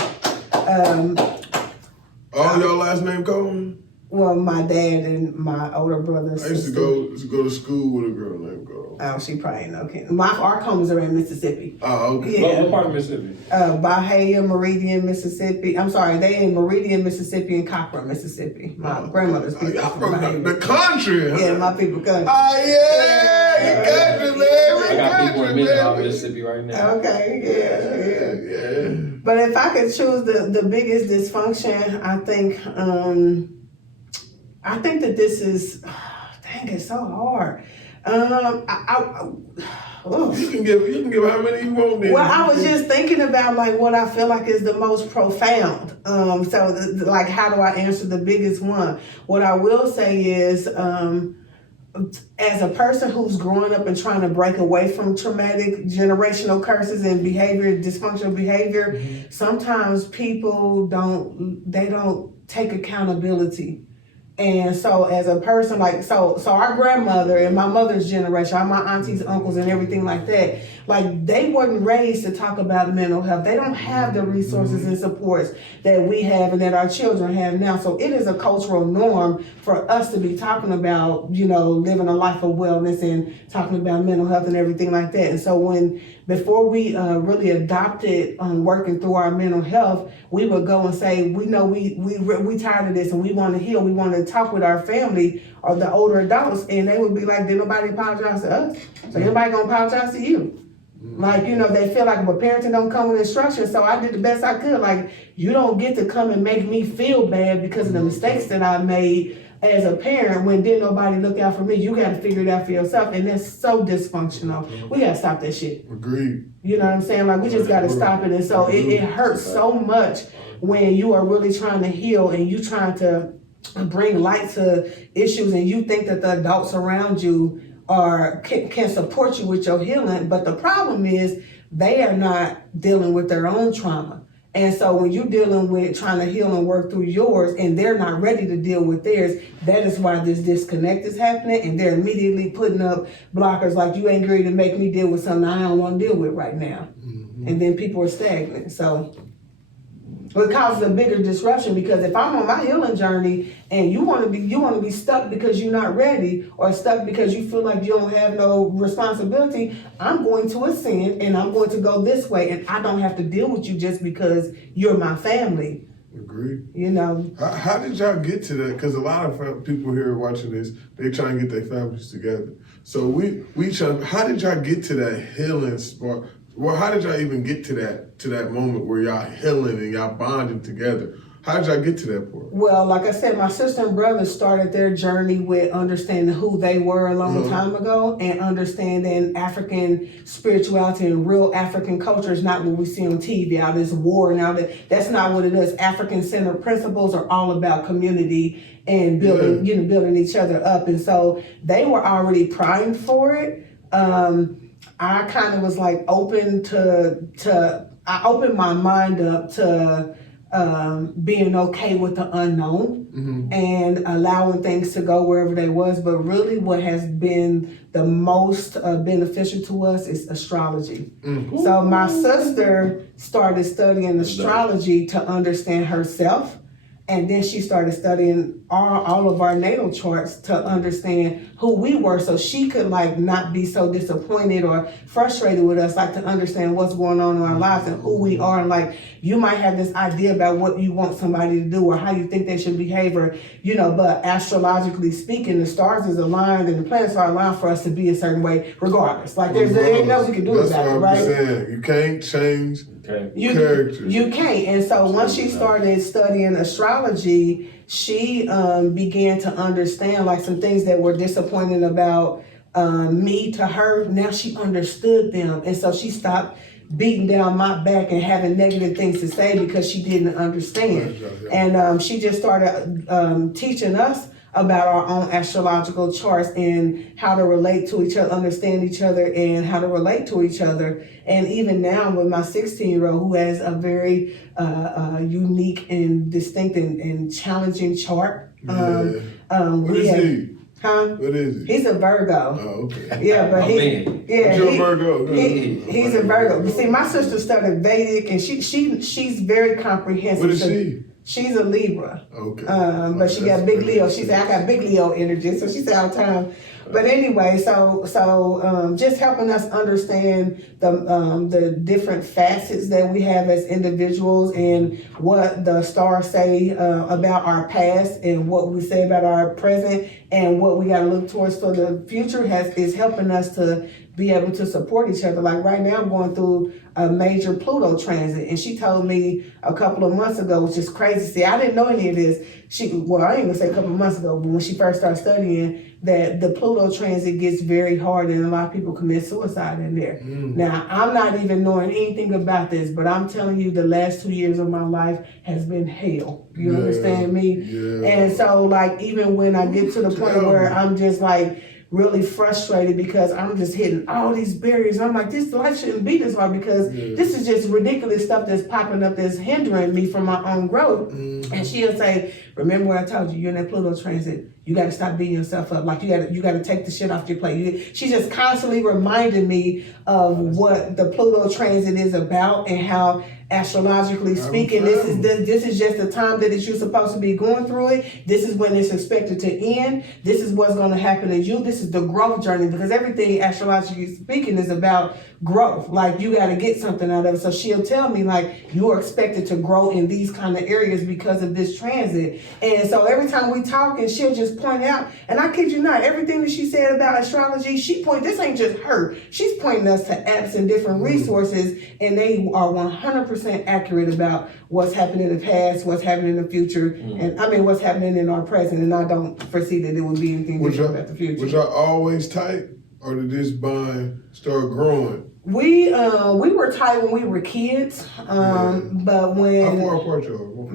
All y'all last name Coleman? Well, my dad and my older brother. I used to go to school with a girl named Coleman. Oh, she probably ain't okay. Our Colemans are in Mississippi. Oh, okay. Yeah. What part of Mississippi? Bahia, Meridian, Mississippi. I'm sorry, they in Meridian, Mississippi, and Cochran, Mississippi. My grandmother's people. Y'all from the country, huh? Yeah, my people country. Oh, yeah, you country, man. I got people in Mississippi right now. Okay, yeah. But if I could choose the biggest dysfunction, I think that this is, dang, it's so hard. You can give how many you want. Then. Well, I was just thinking about like what I feel like is the most profound. Like how do I answer the biggest one? What I will say is, as a person who's growing up and trying to break away from traumatic generational curses and dysfunctional behavior, sometimes people don't take accountability. And so as a person, like, so our grandmother and my mother's generation, all my aunties, uncles, and everything like that, like, they weren't raised to talk about mental health. They don't have the resources and supports that we have and that our children have now. So it is a cultural norm for us to be talking about, living a life of wellness and talking about mental health and everything like that. And so before we really adopted working through our mental health, we would go and say, we know we tired of this and we want to heal. We want to talk with our family or the older adults, and they would be like, did nobody apologize to us? So anybody gonna apologize to you? Like, they feel like if a parenting don't come with instructions, so I did the best I could. Like, you don't get to come and make me feel bad because of the mistakes that I made. as a parent, when didn't nobody look out for me, you got to figure it out for yourself, and that's so dysfunctional. We got to stop that shit. Agreed. You know what I'm saying? Like, we just got to stop it. And so it hurts so much when you are really trying to heal and you trying to bring light to issues, and you think that the adults around you can support you with your healing, but the problem is they are not dealing with their own trauma. And so when you're dealing with trying to heal and work through yours and they're not ready to deal with theirs, that is why this disconnect is happening, and they're immediately putting up blockers like, you ain't ready to make me deal with something I don't want to deal with right now. And then people are stagnant. So it causes a bigger disruption, because if I'm on my healing journey and you want to be stuck because you're not ready, or stuck because you feel like you don't have no responsibility, I'm going to ascend and I'm going to go this way, and I don't have to deal with you just because you're my family. Agreed. You know. How did y'all get to that? Because a lot of people here watching this, they try and get their families together. So how did y'all get to that healing spot? Well, how did y'all even get to that moment where y'all healing and y'all bonding together? How did y'all get to that point? Well, like I said, my sister and brother started their journey with understanding who they were a long time ago, and understanding African spirituality and real African culture is not what we see on TV, all this war and all that. That's not what it is. African-centered principles are all about community and building, building each other up. And so they were already primed for it. I kind of was like open I opened my mind up to being okay with the unknown and allowing things to go wherever they was. But really what has been the most beneficial to us is astrology. So my sister started studying astrology to understand herself. And then she started studying all of our natal charts to understand who we were, so she could like not be so disappointed or frustrated with us, like to understand what's going on in our lives and who we are. And like, you might have this idea about what you want somebody to do or how you think they should behave, or, but astrologically speaking, the stars is aligned and the planets are aligned for us to be a certain way regardless. Like there ain't nothing we can do about it, right? That's what I'm saying. You can't change characters. You can't. And so once she started studying astrology, she began to understand like some things that were disappointing about me to her. Now she understood them. And so she stopped beating down my back and having negative things to say because she didn't understand. And she just started teaching us about our own astrological charts and how to relate to each other, understand each other, and how to relate to each other. And even now with my 16-year-old, who has a very unique and distinct and challenging chart. What is he? Huh? What is he? He's a Virgo. Oh, okay. Yeah, but You're a Virgo. He's a Virgo. You see, my sister studied Vedic, and she's very comprehensive. What is she? She's a Libra. Okay. But she got big Leo. She said, I got big Leo energy. So she said all the time. But anyway, so just helping us understand the different facets that we have as individuals, and what the stars say about our past and what we say about our present and what we got to look towards for the future is helping us to be able to support each other. Like right now I'm going through a major Pluto transit, and she told me a couple of months ago, which is crazy. See, I didn't know any of this. I ain't gonna say a couple of months ago, but when she first started studying, that the Pluto transit gets very hard and a lot of people commit suicide in there. Now, I'm not even knowing anything about this, but I'm telling you the last 2 years of my life has been hell. You understand me? Yeah. And so like, even when I get to the point where I'm just like, really frustrated because I'm just hitting all these barriers. I'm like, this life shouldn't be this hard, because this is just ridiculous stuff that's popping up that's hindering me from my own growth. And she'll say, remember what I told you, you're in that Pluto transit. You got to stop beating yourself up. Like you got to take the shit off your plate. She's just constantly reminding me of what the Pluto transit is about, and how astrologically speaking, this is just the time that you're supposed to be going through it. This is when it's expected to end. This is what's going to happen to you. This is the growth journey, because everything astrologically speaking is about growth. Like you got to get something out of it. So she'll tell me like, you are expected to grow in these kind of areas because of this transit. And so every time we talk, and she'll just point out, and I kid you not, everything that she said about astrology, this ain't just her. She's pointing us to apps and different resources, and they are 100% 100% accurate about what's happening in the past, what's happening in the future, and what's happening in our present. And I don't foresee that it would be anything different about the future. Was y'all always tight, or did this bond start growing? We were tight when we were kids, but when how far apart y'all?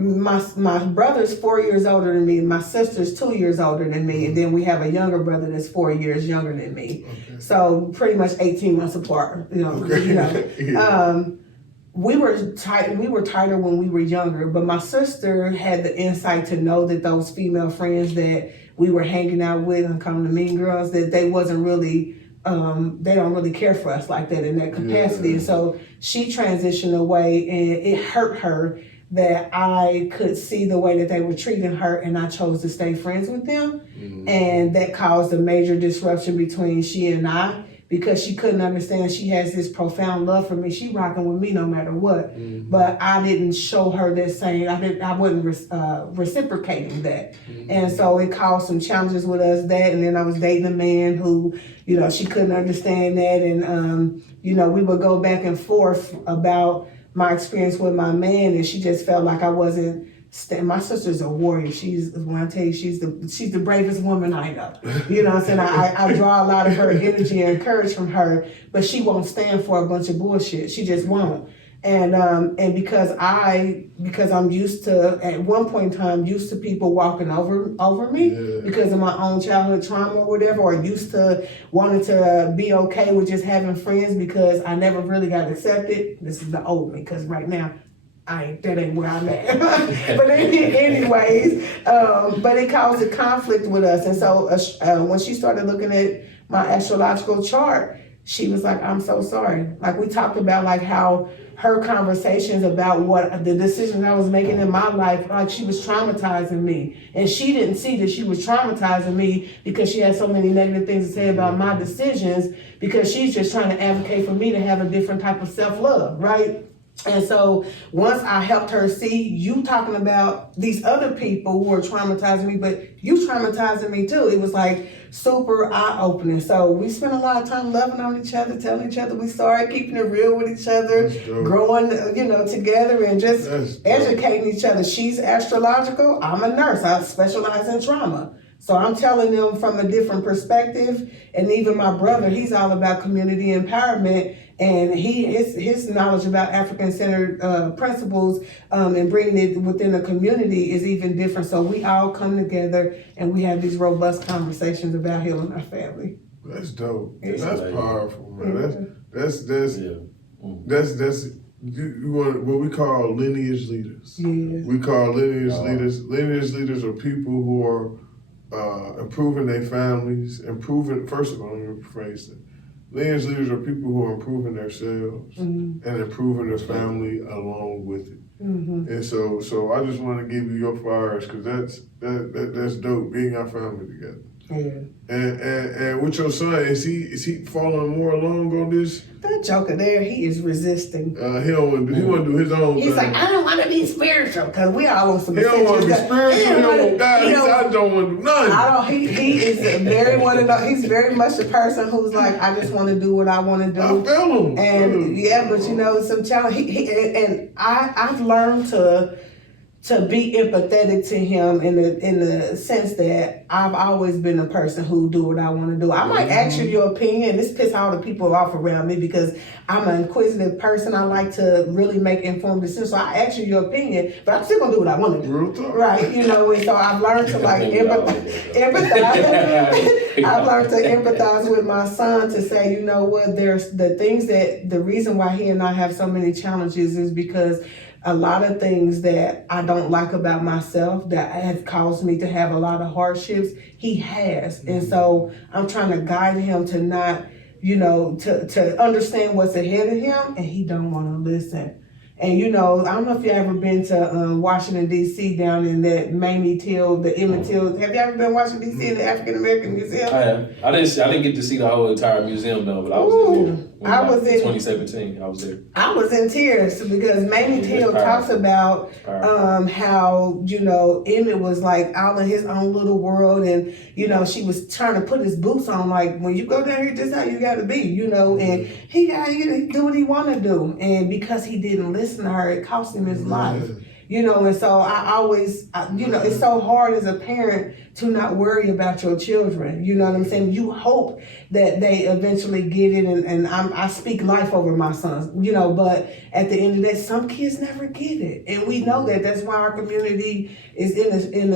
My brother's 4 years older than me, my sister's 2 years older than me, and then we have a younger brother that's 4 years younger than me. Okay. So pretty much 18 months apart. Yeah. We were tight. We were tighter when we were younger, but my sister had the insight to know that those female friends that we were hanging out with and calling the mean girls, that they wasn't really. They don't really care for us like that in that capacity. And so she transitioned away, and it hurt her that I could see the way that they were treating her, and I chose to stay friends with them. And that caused a major disruption between she and I, because she couldn't understand. She has this profound love for me. She rocking with me no matter what. But I didn't show her that same, I wasn't reciprocating that. And so it caused some challenges with us, that, and then I was dating a man who, she couldn't understand that. And, we would go back and forth about my experience with my man, and she just felt like I wasn't. My sister's a warrior. When I tell you, she's the bravest woman I know. You know what I'm saying? I draw a lot of her energy and courage from her, but she won't stand for a bunch of bullshit. She just won't. And because I'm used to, at one point in time, used to people walking over me because of my own childhood trauma or whatever, or used to wanting to be okay with just having friends because I never really got accepted. This is the old me, because right now, that ain't where I'm at. But anyways, but it caused a conflict with us. And so when she started looking at my astrological chart, she was like, I'm so sorry. Like, we talked about like how her conversations about what the decisions I was making in my life, like she was traumatizing me. And she didn't see that she was traumatizing me because she had so many negative things to say about my decisions, because she's just trying to advocate for me to have a different type of self-love, right? And so once I helped her see, you talking about these other people who are traumatizing me, but you traumatizing me too. It was like super eye-opening. So we spent a lot of time loving on each other, telling each other we sorry, keeping it real with each other, growing, together, and just educating each other. She's astrological. I'm a nurse. I specialize in trauma. So I'm telling them from a different perspective. And even my brother, he's all about community empowerment. And his knowledge about African-centered principles and bringing it within the community is even different. So we all come together and we have these robust conversations about healing our family. That's dope. That's powerful, man. That's what we call lineage leaders. Yeah. We call lineage leaders. Lineage leaders are people who are improving their families, first of all, let me rephrase it. Lineage leaders are people who are improving themselves and improving their family along with it. And so I just want to give you your flowers, because that's dope, being our family together. And with your son, is he following more along on this? That joker there, he is resisting. He want to do his own He's thing. like, I don't want to be spiritual, because we all on some. He don't want to be spiritual. He don't want God. He said, I don't want to do nothing. He is very one of those. He's very much the person who's like, I just want to do what I want to do. I feel him. And but some challenge. I've learned to be empathetic to him in the sense that I've always been a person who do what I want to do. I might ask you your opinion. This pisses all the people off around me because I'm an inquisitive person. I like to really make informed decisions. So I ask you your opinion, but I'm still gonna do what I want to do. Real talk. Right? And so I've learned to like empathize. I've learned to empathize with my son, to say, you know what, there's the reason why he and I have so many challenges is because a lot of things that I don't like about myself that have caused me to have a lot of hardships, he has. And so I'm trying to guide him to not, to understand what's ahead of him, and he don't want to listen. And I don't know if you ever been to Washington, D.C., down in that Mamie Till, the Emmett Till. Have you ever been to Washington, D.C. in the African American Museum? I have. I didn't get to see the whole entire museum though, but I was in there. I was in 2017. I was there. I was in tears because Mamie Till talks about how Emmett was like out in his own little world, and she was trying to put his boots on. Like, when you go down here, this is how you got to be, and he got to do what he want to do, and because he didn't listen. listen to her, it cost him his life. You know, and so I always, you know, it's so hard as a parent to not worry about your children. You know what I'm saying? You hope that they eventually get it, and I speak life over my sons, you know, but at the end of that, some kids never get it. And we know that. That's why our community is in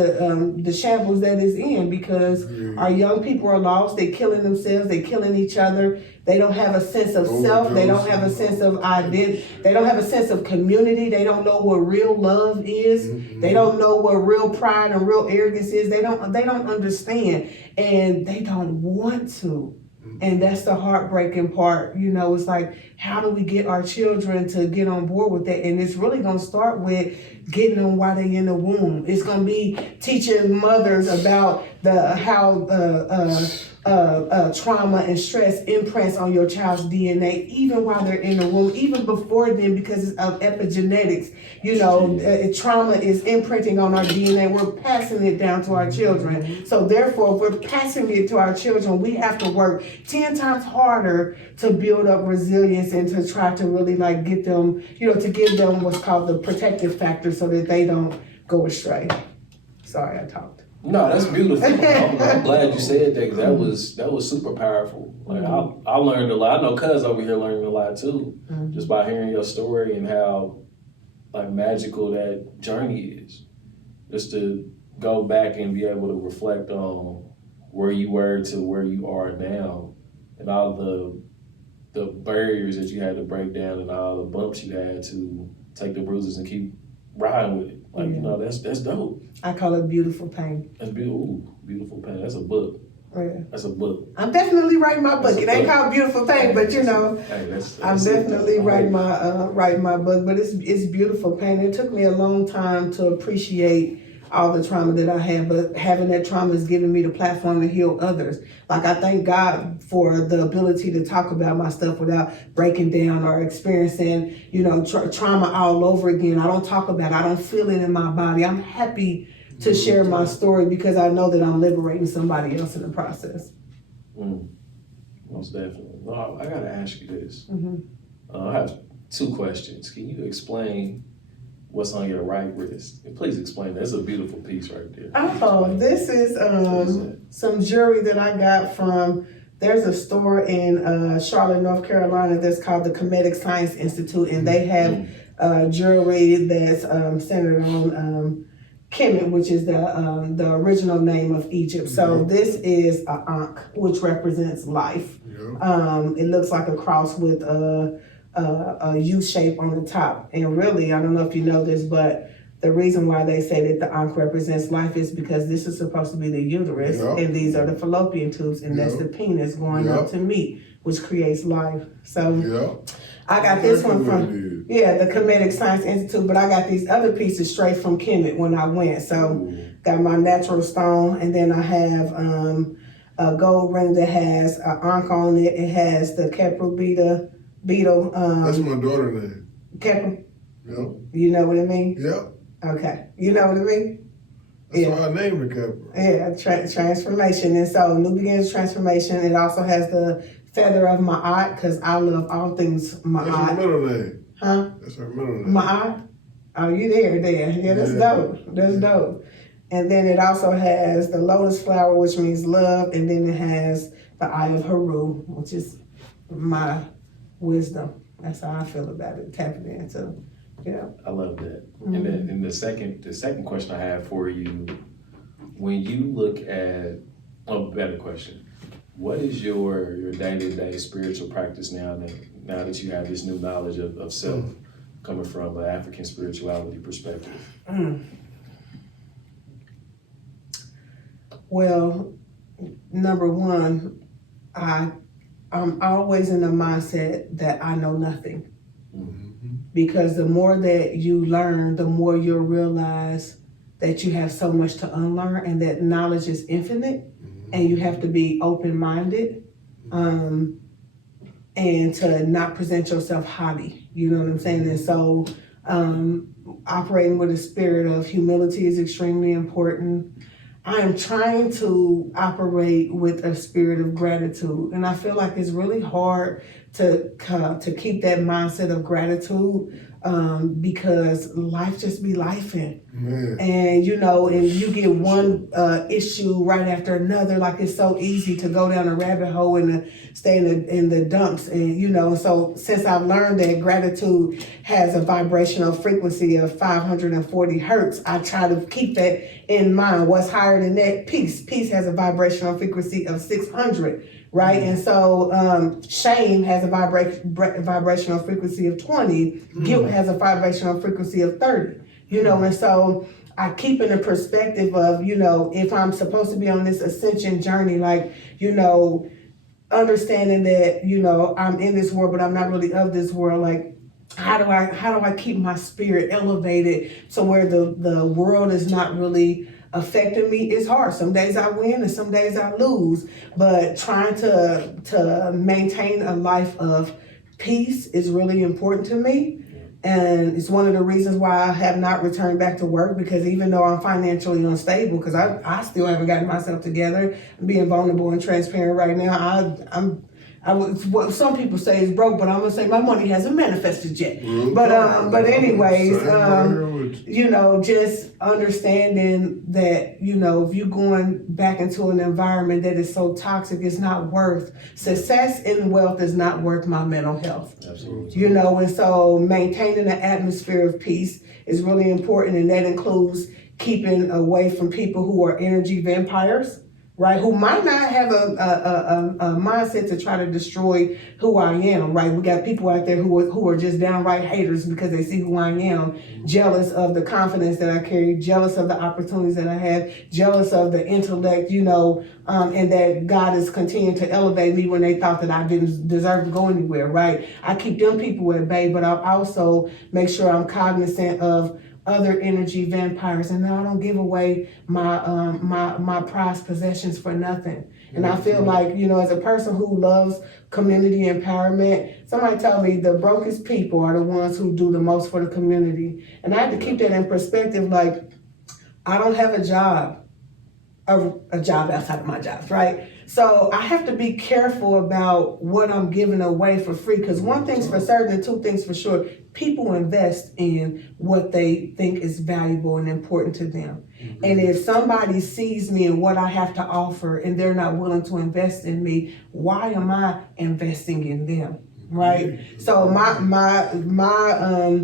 the shambles that it's in, because our young people are lost. They're killing themselves. They're killing each other. They don't have a sense of self. They don't have a sense of identity. They don't have a sense of community. They don't know what real love is. They don't know what real pride and real arrogance is. They don't understand, and they don't want to. And that's the heartbreaking part. You know, it's like, how do we get our children to get on board with that? And it's really going to start with getting them while they're in the womb. It's going to be teaching mothers about how trauma and stress imprints on your child's DNA, even while they're in the womb, even before then, because of epigenetics. You know, trauma is imprinting on our DNA. We're passing it down to our children. So therefore, if we're passing it to our children, we have to work 10 times harder to build up resilience and to try to really like get them, you know, to give them what's called the protective factor so that they don't go astray. Sorry, I talked. No, that's beautiful. I'm glad you said that, 'cause that was super powerful. Like I learned a lot. I know Cuz over here learning a lot too, just by hearing your story and how like magical that journey is. Just to go back and be able to reflect on where you were to where you are now, and all the barriers that you had to break down and all the bumps you had to take the bruises and keep riding with it. Like, you know, that's dope. I call it beautiful pain. That's beautiful. Ooh, beautiful pain. That's a book. Yeah. That's a book. I'm definitely writing my book. It ain't called Beautiful Pain, but you know, I'm definitely writing my book. But it's beautiful pain. It took me a long time to appreciate all the trauma that I had, but having that trauma is giving me the platform to heal others. Like, I thank God for the ability to talk about my stuff without breaking down or experiencing, you know, trauma all over again. I don't talk about it. I don't feel it in my body. I'm happy to share my story because I know that I'm liberating somebody else in the process. Most definitely. Well, I gotta ask you this. I have 2 questions. Can you explain what's on your right wrist? And please explain that. It's a beautiful piece right there. Oh, this is some jewelry that I got from, there's a store in Charlotte, North Carolina that's called the Comedic Science Institute, and they have jewelry that's centered on Kemet, which is the original name of Egypt. So this is an Ankh, which represents life. It looks like a cross with a U shape on the top. And really, I don't know if you know this, but the reason why they say that the Ankh represents life is because this is supposed to be the uterus, and these are the fallopian tubes, and that's the penis going up to meet, which creates life. So I got this one from the Comedic Science Institute, but I got these other pieces straight from Kemet when I went. So got my natural stone, and then I have a gold ring that has an Ankh on it. It has the Kepler beetle. That's my daughter's name. Kepler. Yep. You know what I mean? Yep. Okay. You know what I mean? That's why I named it Kepler. Yeah, transformation. And so New Beginnings Transformation. It also has the feather of Ma'at, because I love all things Ma'at. That's her middle name. Huh? That's her middle name. Ma'at? Oh, you there. Yeah, that's dope. That's dope. And then it also has the lotus flower, which means love. And then it has the eye of Haru, which is my wisdom. That's how I feel about it. Tapping into, I love that. And then the second question I have for you, when you look at better question, what is your day-to-day spiritual practice now that you have this new knowledge of self coming from an African spirituality perspective? Well, number one, I'm always in the mindset that I know nothing. Because the more that you learn, the more you'll realize that you have so much to unlearn, and that knowledge is infinite, and you have to be open-minded, and to not present yourself haughty. You know what I'm saying? And so operating with a spirit of humility is extremely important. I am trying to operate with a spirit of gratitude, and I feel like it's really hard to keep that mindset of gratitude because life just be lifing. And and you get one issue right after another. Like, it's so easy to go down a rabbit hole and to stay in the dumps. And so since I've learned that gratitude has a vibrational frequency of 540 hertz, I try to keep that in mind. What's higher than that? Peace. Peace has a vibrational frequency of 600. Right, and so shame has a vibrational frequency of 20. Guilt has a vibrational frequency of 30. And so I keep in the perspective of if I'm supposed to be on this ascension journey, like understanding that I'm in this world, but I'm not really of this world. Like, how do I keep my spirit elevated to where the world is not really affecting me? It's hard. Some days I win and some days I lose, but trying to maintain a life of peace is really important to me. And it's one of the reasons why I have not returned back to work, because even though I'm financially unstable, because I still haven't gotten myself together, I'm being vulnerable and transparent right now. What some people say is broke, but I'm gonna say my money hasn't manifested yet. But anyways, just understanding that if you're going back into an environment that is so toxic, it's not worth success and wealth is not worth my mental health. Absolutely. And so maintaining an atmosphere of peace is really important, and that includes keeping away from people who are energy vampires. Right, who might not have a mindset to try to destroy who I am. Right, we got people out there who are just downright haters because they see who I am, jealous of the confidence that I carry, jealous of the opportunities that I have, jealous of the intellect, and that God is continuing to elevate me when they thought that I didn't deserve to go anywhere. Right, I keep them people at bay, but I also make sure I'm cognizant of other energy vampires, and I don't give away my prized possessions for nothing. And I feel like, as a person who loves community empowerment, somebody told me the brokest people are the ones who do the most for the community. And I had to keep that in perspective. Like, I don't have a job outside of my jobs, right? So I have to be careful about what I'm giving away for free, because one thing's for certain and two things for sure. People invest in what they think is valuable and important to them. Mm-hmm. And if somebody sees me and what I have to offer and they're not willing to invest in me, why am I investing in them, right? Mm-hmm. So my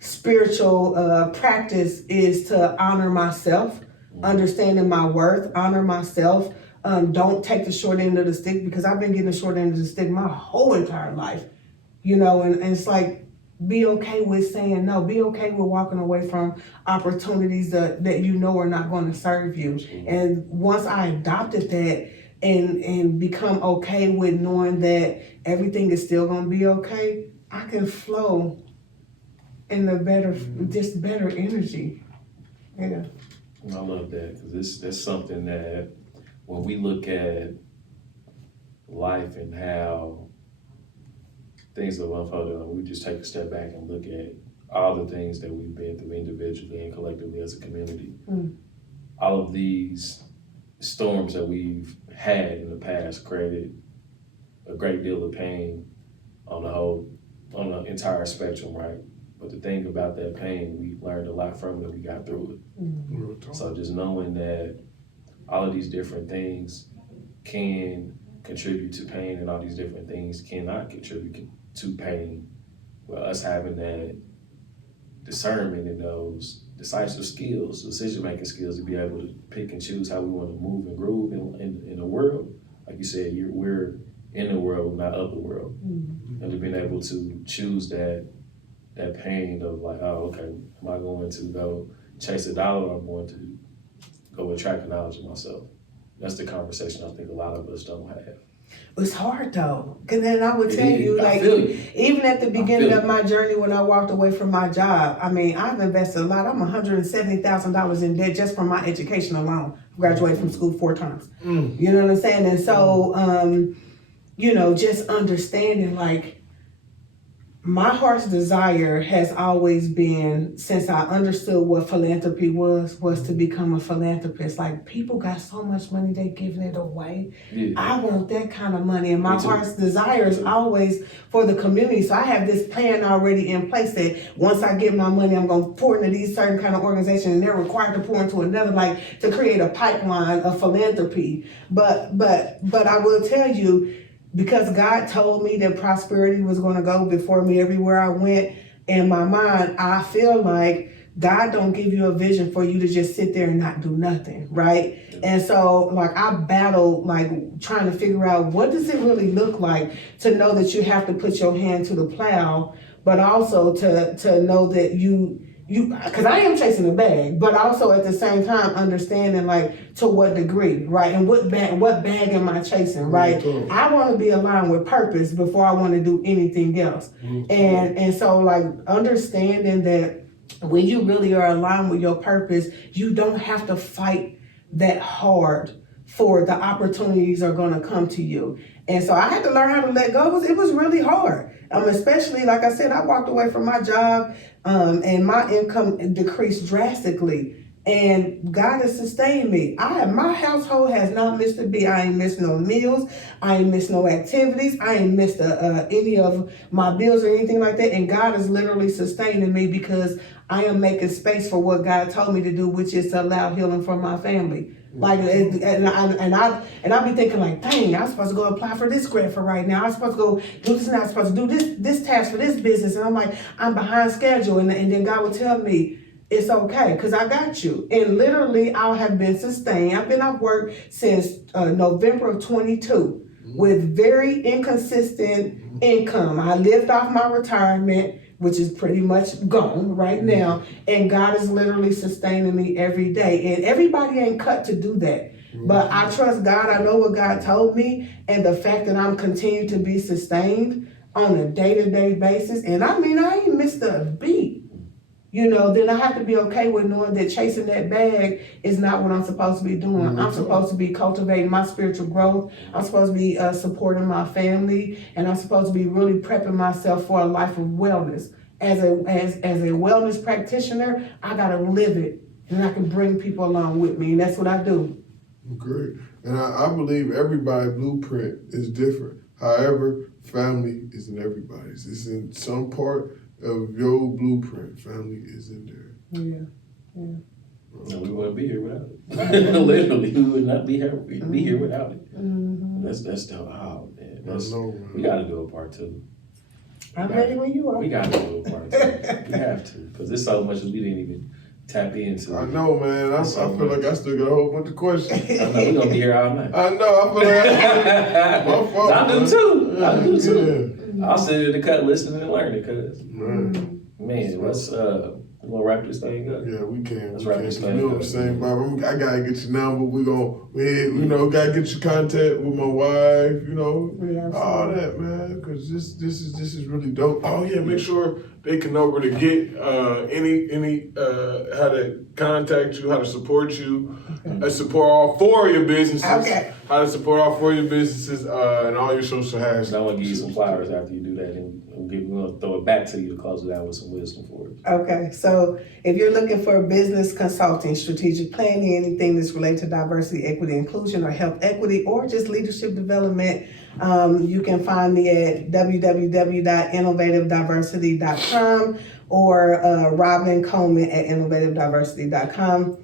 spiritual practice is to honor myself, understanding my worth, honor myself. Don't take the short end of the stick, because I've been getting the short end of the stick my whole entire life, and it's like, be okay with saying no. Be okay with walking away from opportunities that are not going to serve you. And once I adopted that and become okay with knowing that everything is still going to be okay, I can flow in the better energy. Yeah. I love that, because that's something that when we look at life and how things have unfolded, we just take a step back and look at all the things that we've been through individually and collectively as a community. All of these storms that we've had in the past created a great deal of pain on the entire spectrum, right? But the thing about that pain, we learned a lot from it. We got through it. So just knowing that all of these different things can contribute to pain, and all these different things cannot contribute to pain. Well, us having that discernment and those decisive skills, decision-making skills, to be able to pick and choose how we want to move and groove in the world. Like you said, we're in the world, not of the world. Mm-hmm. And to being able to choose that pain of like, oh, okay, am I going to go chase a dollar, or am I going to go attract the knowledge of myself? That's the conversation I think a lot of us don't have. It's hard though, because then I would tell you, like, even at the beginning of my journey when I walked away from my job, I mean, I've invested a lot. I'm $170,000 in debt just from my education alone. Graduated from school 4 times. You know what I'm saying? And so, just understanding, like, My heart's desire has always been, since I understood what philanthropy was to become a philanthropist. Like, people got so much money, they giving it away. Yeah. I want that kind of money. And my heart's desire is always for the community. So I have this plan already in place that once I get my money, I'm going to pour into these certain kind of organizations, and they're required to pour into another, like to create a pipeline of philanthropy. But I will tell you, because God told me that prosperity was going to go before me everywhere I went, in my mind, I feel like God don't give you a vision for you to just sit there and not do nothing, right? And so, like, I battled, like, trying to figure out what does it really look like to know that you have to put your hand to the plow, but also to know that you, because I am chasing a bag, but also at the same time understanding, like, to what degree, right? And what bag am I chasing, right? I want to be aligned with purpose before I want to do anything else. And so, like, understanding that when you really are aligned with your purpose, you don't have to fight that hard for the opportunities are going to come to you. And so I had to learn how to let go. It was really hard. Especially, like I said, I walked away from my job and my income decreased drastically. And God has sustained me. My household has not missed a beat. I ain't missed no meals. I ain't missed no activities. I ain't missed any of my bills or anything like that. And God is literally sustaining me because I am making space for what God told me to do, which is to allow healing for my family. Like, and I be thinking, like, dang, I'm supposed to go apply for this grant for right now. I'm supposed to go do this, and I'm supposed to do this task for this business. And I'm like, I'm behind schedule. And then God would tell me, it's okay, because I got you. And literally, I have been sustained. I've been off work since November of 22 with very inconsistent income. I lived off my retirement, which is pretty much gone right now. And God is literally sustaining me every day. And everybody ain't cut to do that. But I trust God. I know what God told me. And the fact that I'm continuing to be sustained on a day-to-day basis. And I mean, I ain't missed a beat. Then I have to be okay with knowing that chasing that bag is not what I'm supposed to be doing. I'm supposed to be cultivating my spiritual growth. I'm supposed to be supporting my family, and I'm supposed to be really prepping myself for a life of wellness. As a wellness practitioner, I gotta live it, and I can bring people along with me, and that's what I do. Great, and I believe everybody's blueprint is different. However, family isn't everybody's. It's in some part of your blueprint. Family is in there. Yeah. No, we wouldn't be here without it. Literally, we would not be here. We'd be here without it. That's the man. We got to do a part two. I'm ready when you are. We got to do a part two. We have to, because there's so much we didn't even tap into. I know, man. I feel like I still got a whole bunch of questions. I know we're gonna be here all night. I know. I feel like my fault. I do too. I do too. I'll sit in the cut listening and learning, cause man, let's we're gonna wrap this thing up. Yeah, we can. Let's wrap this thing up. The same, Bob. I gotta get your number. We gotta get your contact with my wife. All that, man. Because this is really dope. Oh yeah, make sure they can know where to get any how to contact you, how to support you, support all four of your businesses. Okay. How to support all four of your businesses and all your social hashtags. I want to give you some flowers after you do that, and we're going to throw it back to you to close it out with some wisdom for it. Okay, so if you're looking for business consulting, strategic planning, anything that's related to diversity, equity, inclusion, or health equity, or just leadership development, you can find me at www.innovativediversity.com or Robin Coleman at innovativediversity.com.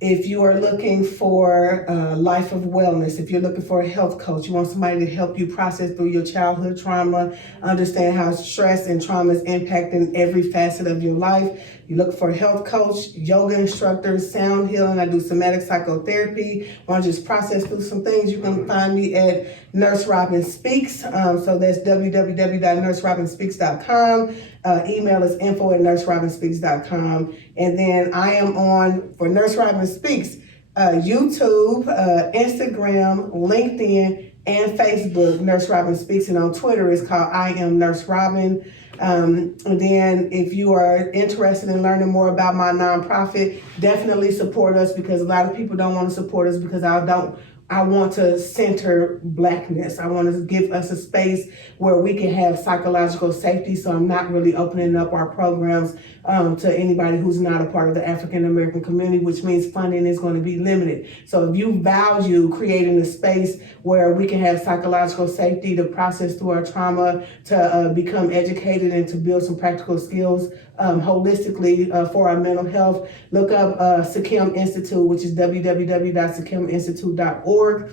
If you are looking for a life of wellness, if you're looking for a health coach, you want somebody to help you process through your childhood trauma, understand how stress and trauma is impacting every facet of your life. You look for a health coach, yoga instructor, sound healing. I do somatic psychotherapy. Want to just process through some things? You can find me at Nurse Robin Speaks. So that's www.nurserobinspeaks.com. Email is info@nurserobinspeaks.com. And then I am on, for Nurse Robin Speaks, YouTube, Instagram, LinkedIn, and Facebook, Nurse Robin Speaks. And on Twitter, it's called I Am Nurse Robin. And then if you are interested in learning more about my nonprofit, definitely support us, because a lot of people don't want to support us because I don't I want to center Blackness. I want to give us a space where we can have psychological safety. So I'm not really opening up our programs to anybody who's not a part of the African American community, which means funding is going to be limited. So if you value creating a space where we can have psychological safety to process through our trauma, to become educated and to build some practical skills holistically for our mental health, look up Sakim Institute, which is www.sakiminstitute.org.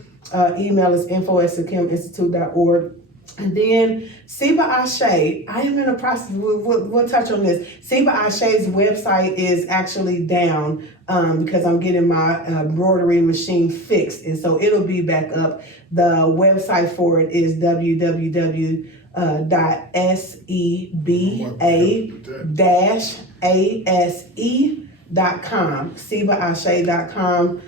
Email is info@sakiminstitute.org. And then Siba Ashe, I am in the process, we'll touch on this. Siba Ashe's website is actually down because I'm getting my embroidery machine fixed. And so it'll be back up. The website for it is www.seba-ase.com. SibaAshe.com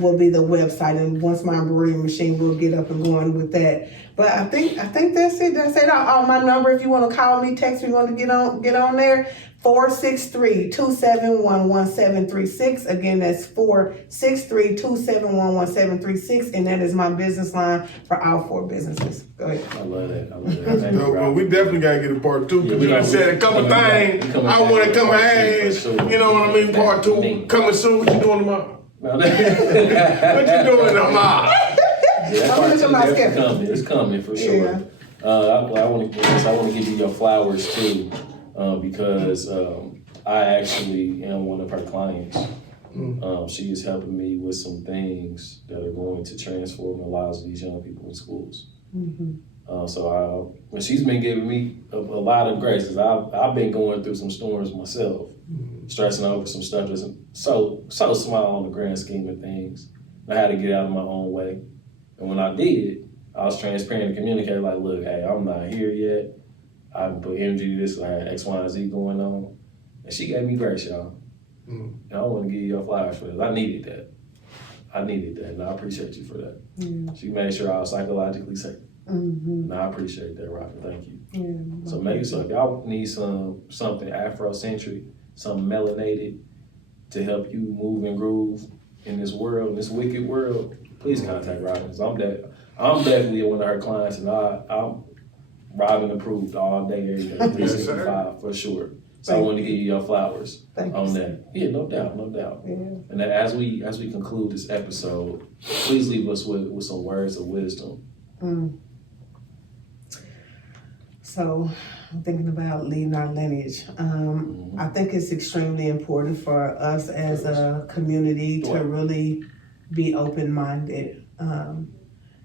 will be the website, and once my embroidery machine will get up and going with that. But I think that's it. That's it. My number, if you want to call me, text me, want to get on there, 463-271-1736. Again, that's 463-271-1736, and that is my business line for all 4 businesses. Go ahead. I love that. Well, we definitely gotta get a part 2 because you done said a couple things. I want to come and ask. You know what I mean? Part 2 coming soon. What you doing tomorrow? What you doing tomorrow? It's coming for sure. Yeah. I want to give you your flowers too, because I actually am one of her clients. She is helping me with some things that are going to transform the lives of these young people in schools. When she's been giving me a lot of grace, because I've been going through some storms myself, stressing over some stuff that's so small on the grand scheme of things. I had to get out of my own way. And when I did, I was transparent and communicated like, look, hey, I'm not here yet. I haven't put energy to this. I had X, Y, and Z going on. And she gave me grace, y'all. And I want to give you your flowers for this. I needed that. And I appreciate you for that. She made sure I was psychologically safe. And I appreciate that, Robin. Thank you. So if y'all need something Afrocentric, something melanated to help you move and groove in this world, in this wicked world, please contact Robin. I'm definitely one of her clients, and I'm Robin approved all day, every day, 365 for sure. So I want to give you your flowers on that. Yeah, no doubt. Yeah. And then as we conclude this episode, please leave us with some words of wisdom. So I'm thinking about leading our lineage. I think it's extremely important for us as a community to really be open-minded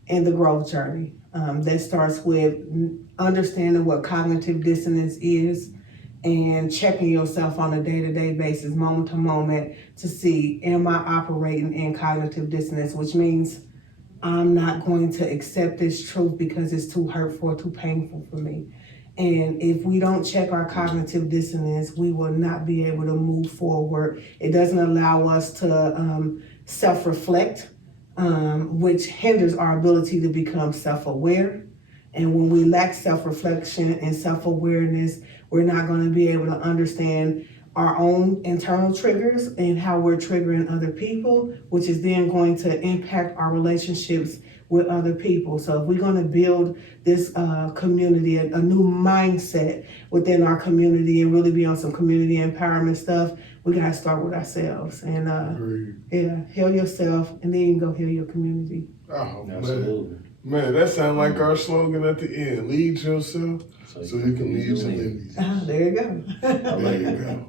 in the growth journey. That starts with understanding what cognitive dissonance is and checking yourself on a day-to-day basis, moment to moment, to see, am I operating in cognitive dissonance, which means I'm not going to accept this truth because it's too hurtful or too painful for me. And if we don't check our cognitive dissonance, we will not be able to move forward. It doesn't allow us to self-reflect, which hinders our ability to become self-aware. And when we lack self-reflection and self-awareness, we're not going to be able to understand our own internal triggers and how we're triggering other people, which is then going to impact our relationships with other people. So if we're going to build this community, a new mindset within our community and really be on some community empowerment stuff, we got to start with ourselves. And heal yourself, and then you can go heal your community. Oh, Absolutely. Man, that sounds like our slogan at the end. Lead yourself so you can lead your lineage. There you go.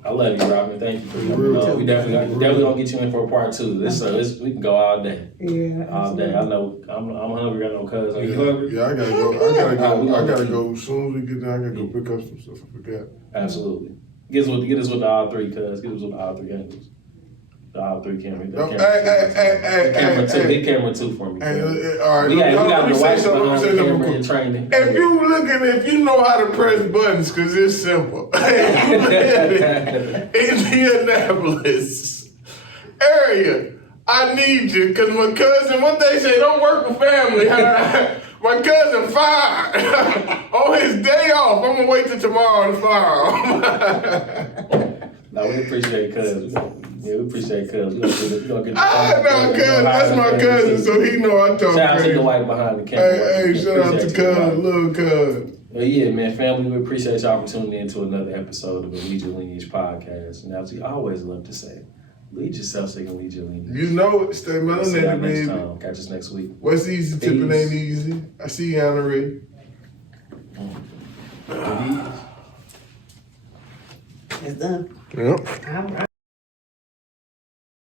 I love you, Robin. Thank you for coming on. We definitely gonna get you in for a part 2. We can go all day. Yeah, all day. I know. I'm hungry. I know, cuz. Are you hungry? Yeah, I gotta go. As soon as we get there, I gotta go pick up some stuff. I forgot. Absolutely. Get us with the all 3, cuz. Get us with the all 3 angles. The all 3 camera. Hit camera 2 for me. All right. We got the white behind the camera and training. If you know how to press buttons, because it's simple. Indianapolis area, I need you, because my cousin, what they say, don't work with family. My cousin fired on his day off. I'm going to wait till tomorrow to fire him. No, we appreciate it, cuz. Yeah, we appreciate Cuz. We gonna get No, Cuz, that's my cousin, so he know I talk Shout out to crazy. the white behind the camera. Hey, shout out to Cuz, little Cuz. But yeah, man, family, we appreciate y'all for tuning in to another episode of the Lead Your Lineage podcast. And as we always love to say, lead yourself so you can lead your lineage. You know it. Stay melanated, baby. Catch us next week. What's easy? Peace. Tipping ain't easy. I see you on the rig. It's done. Yep. All right.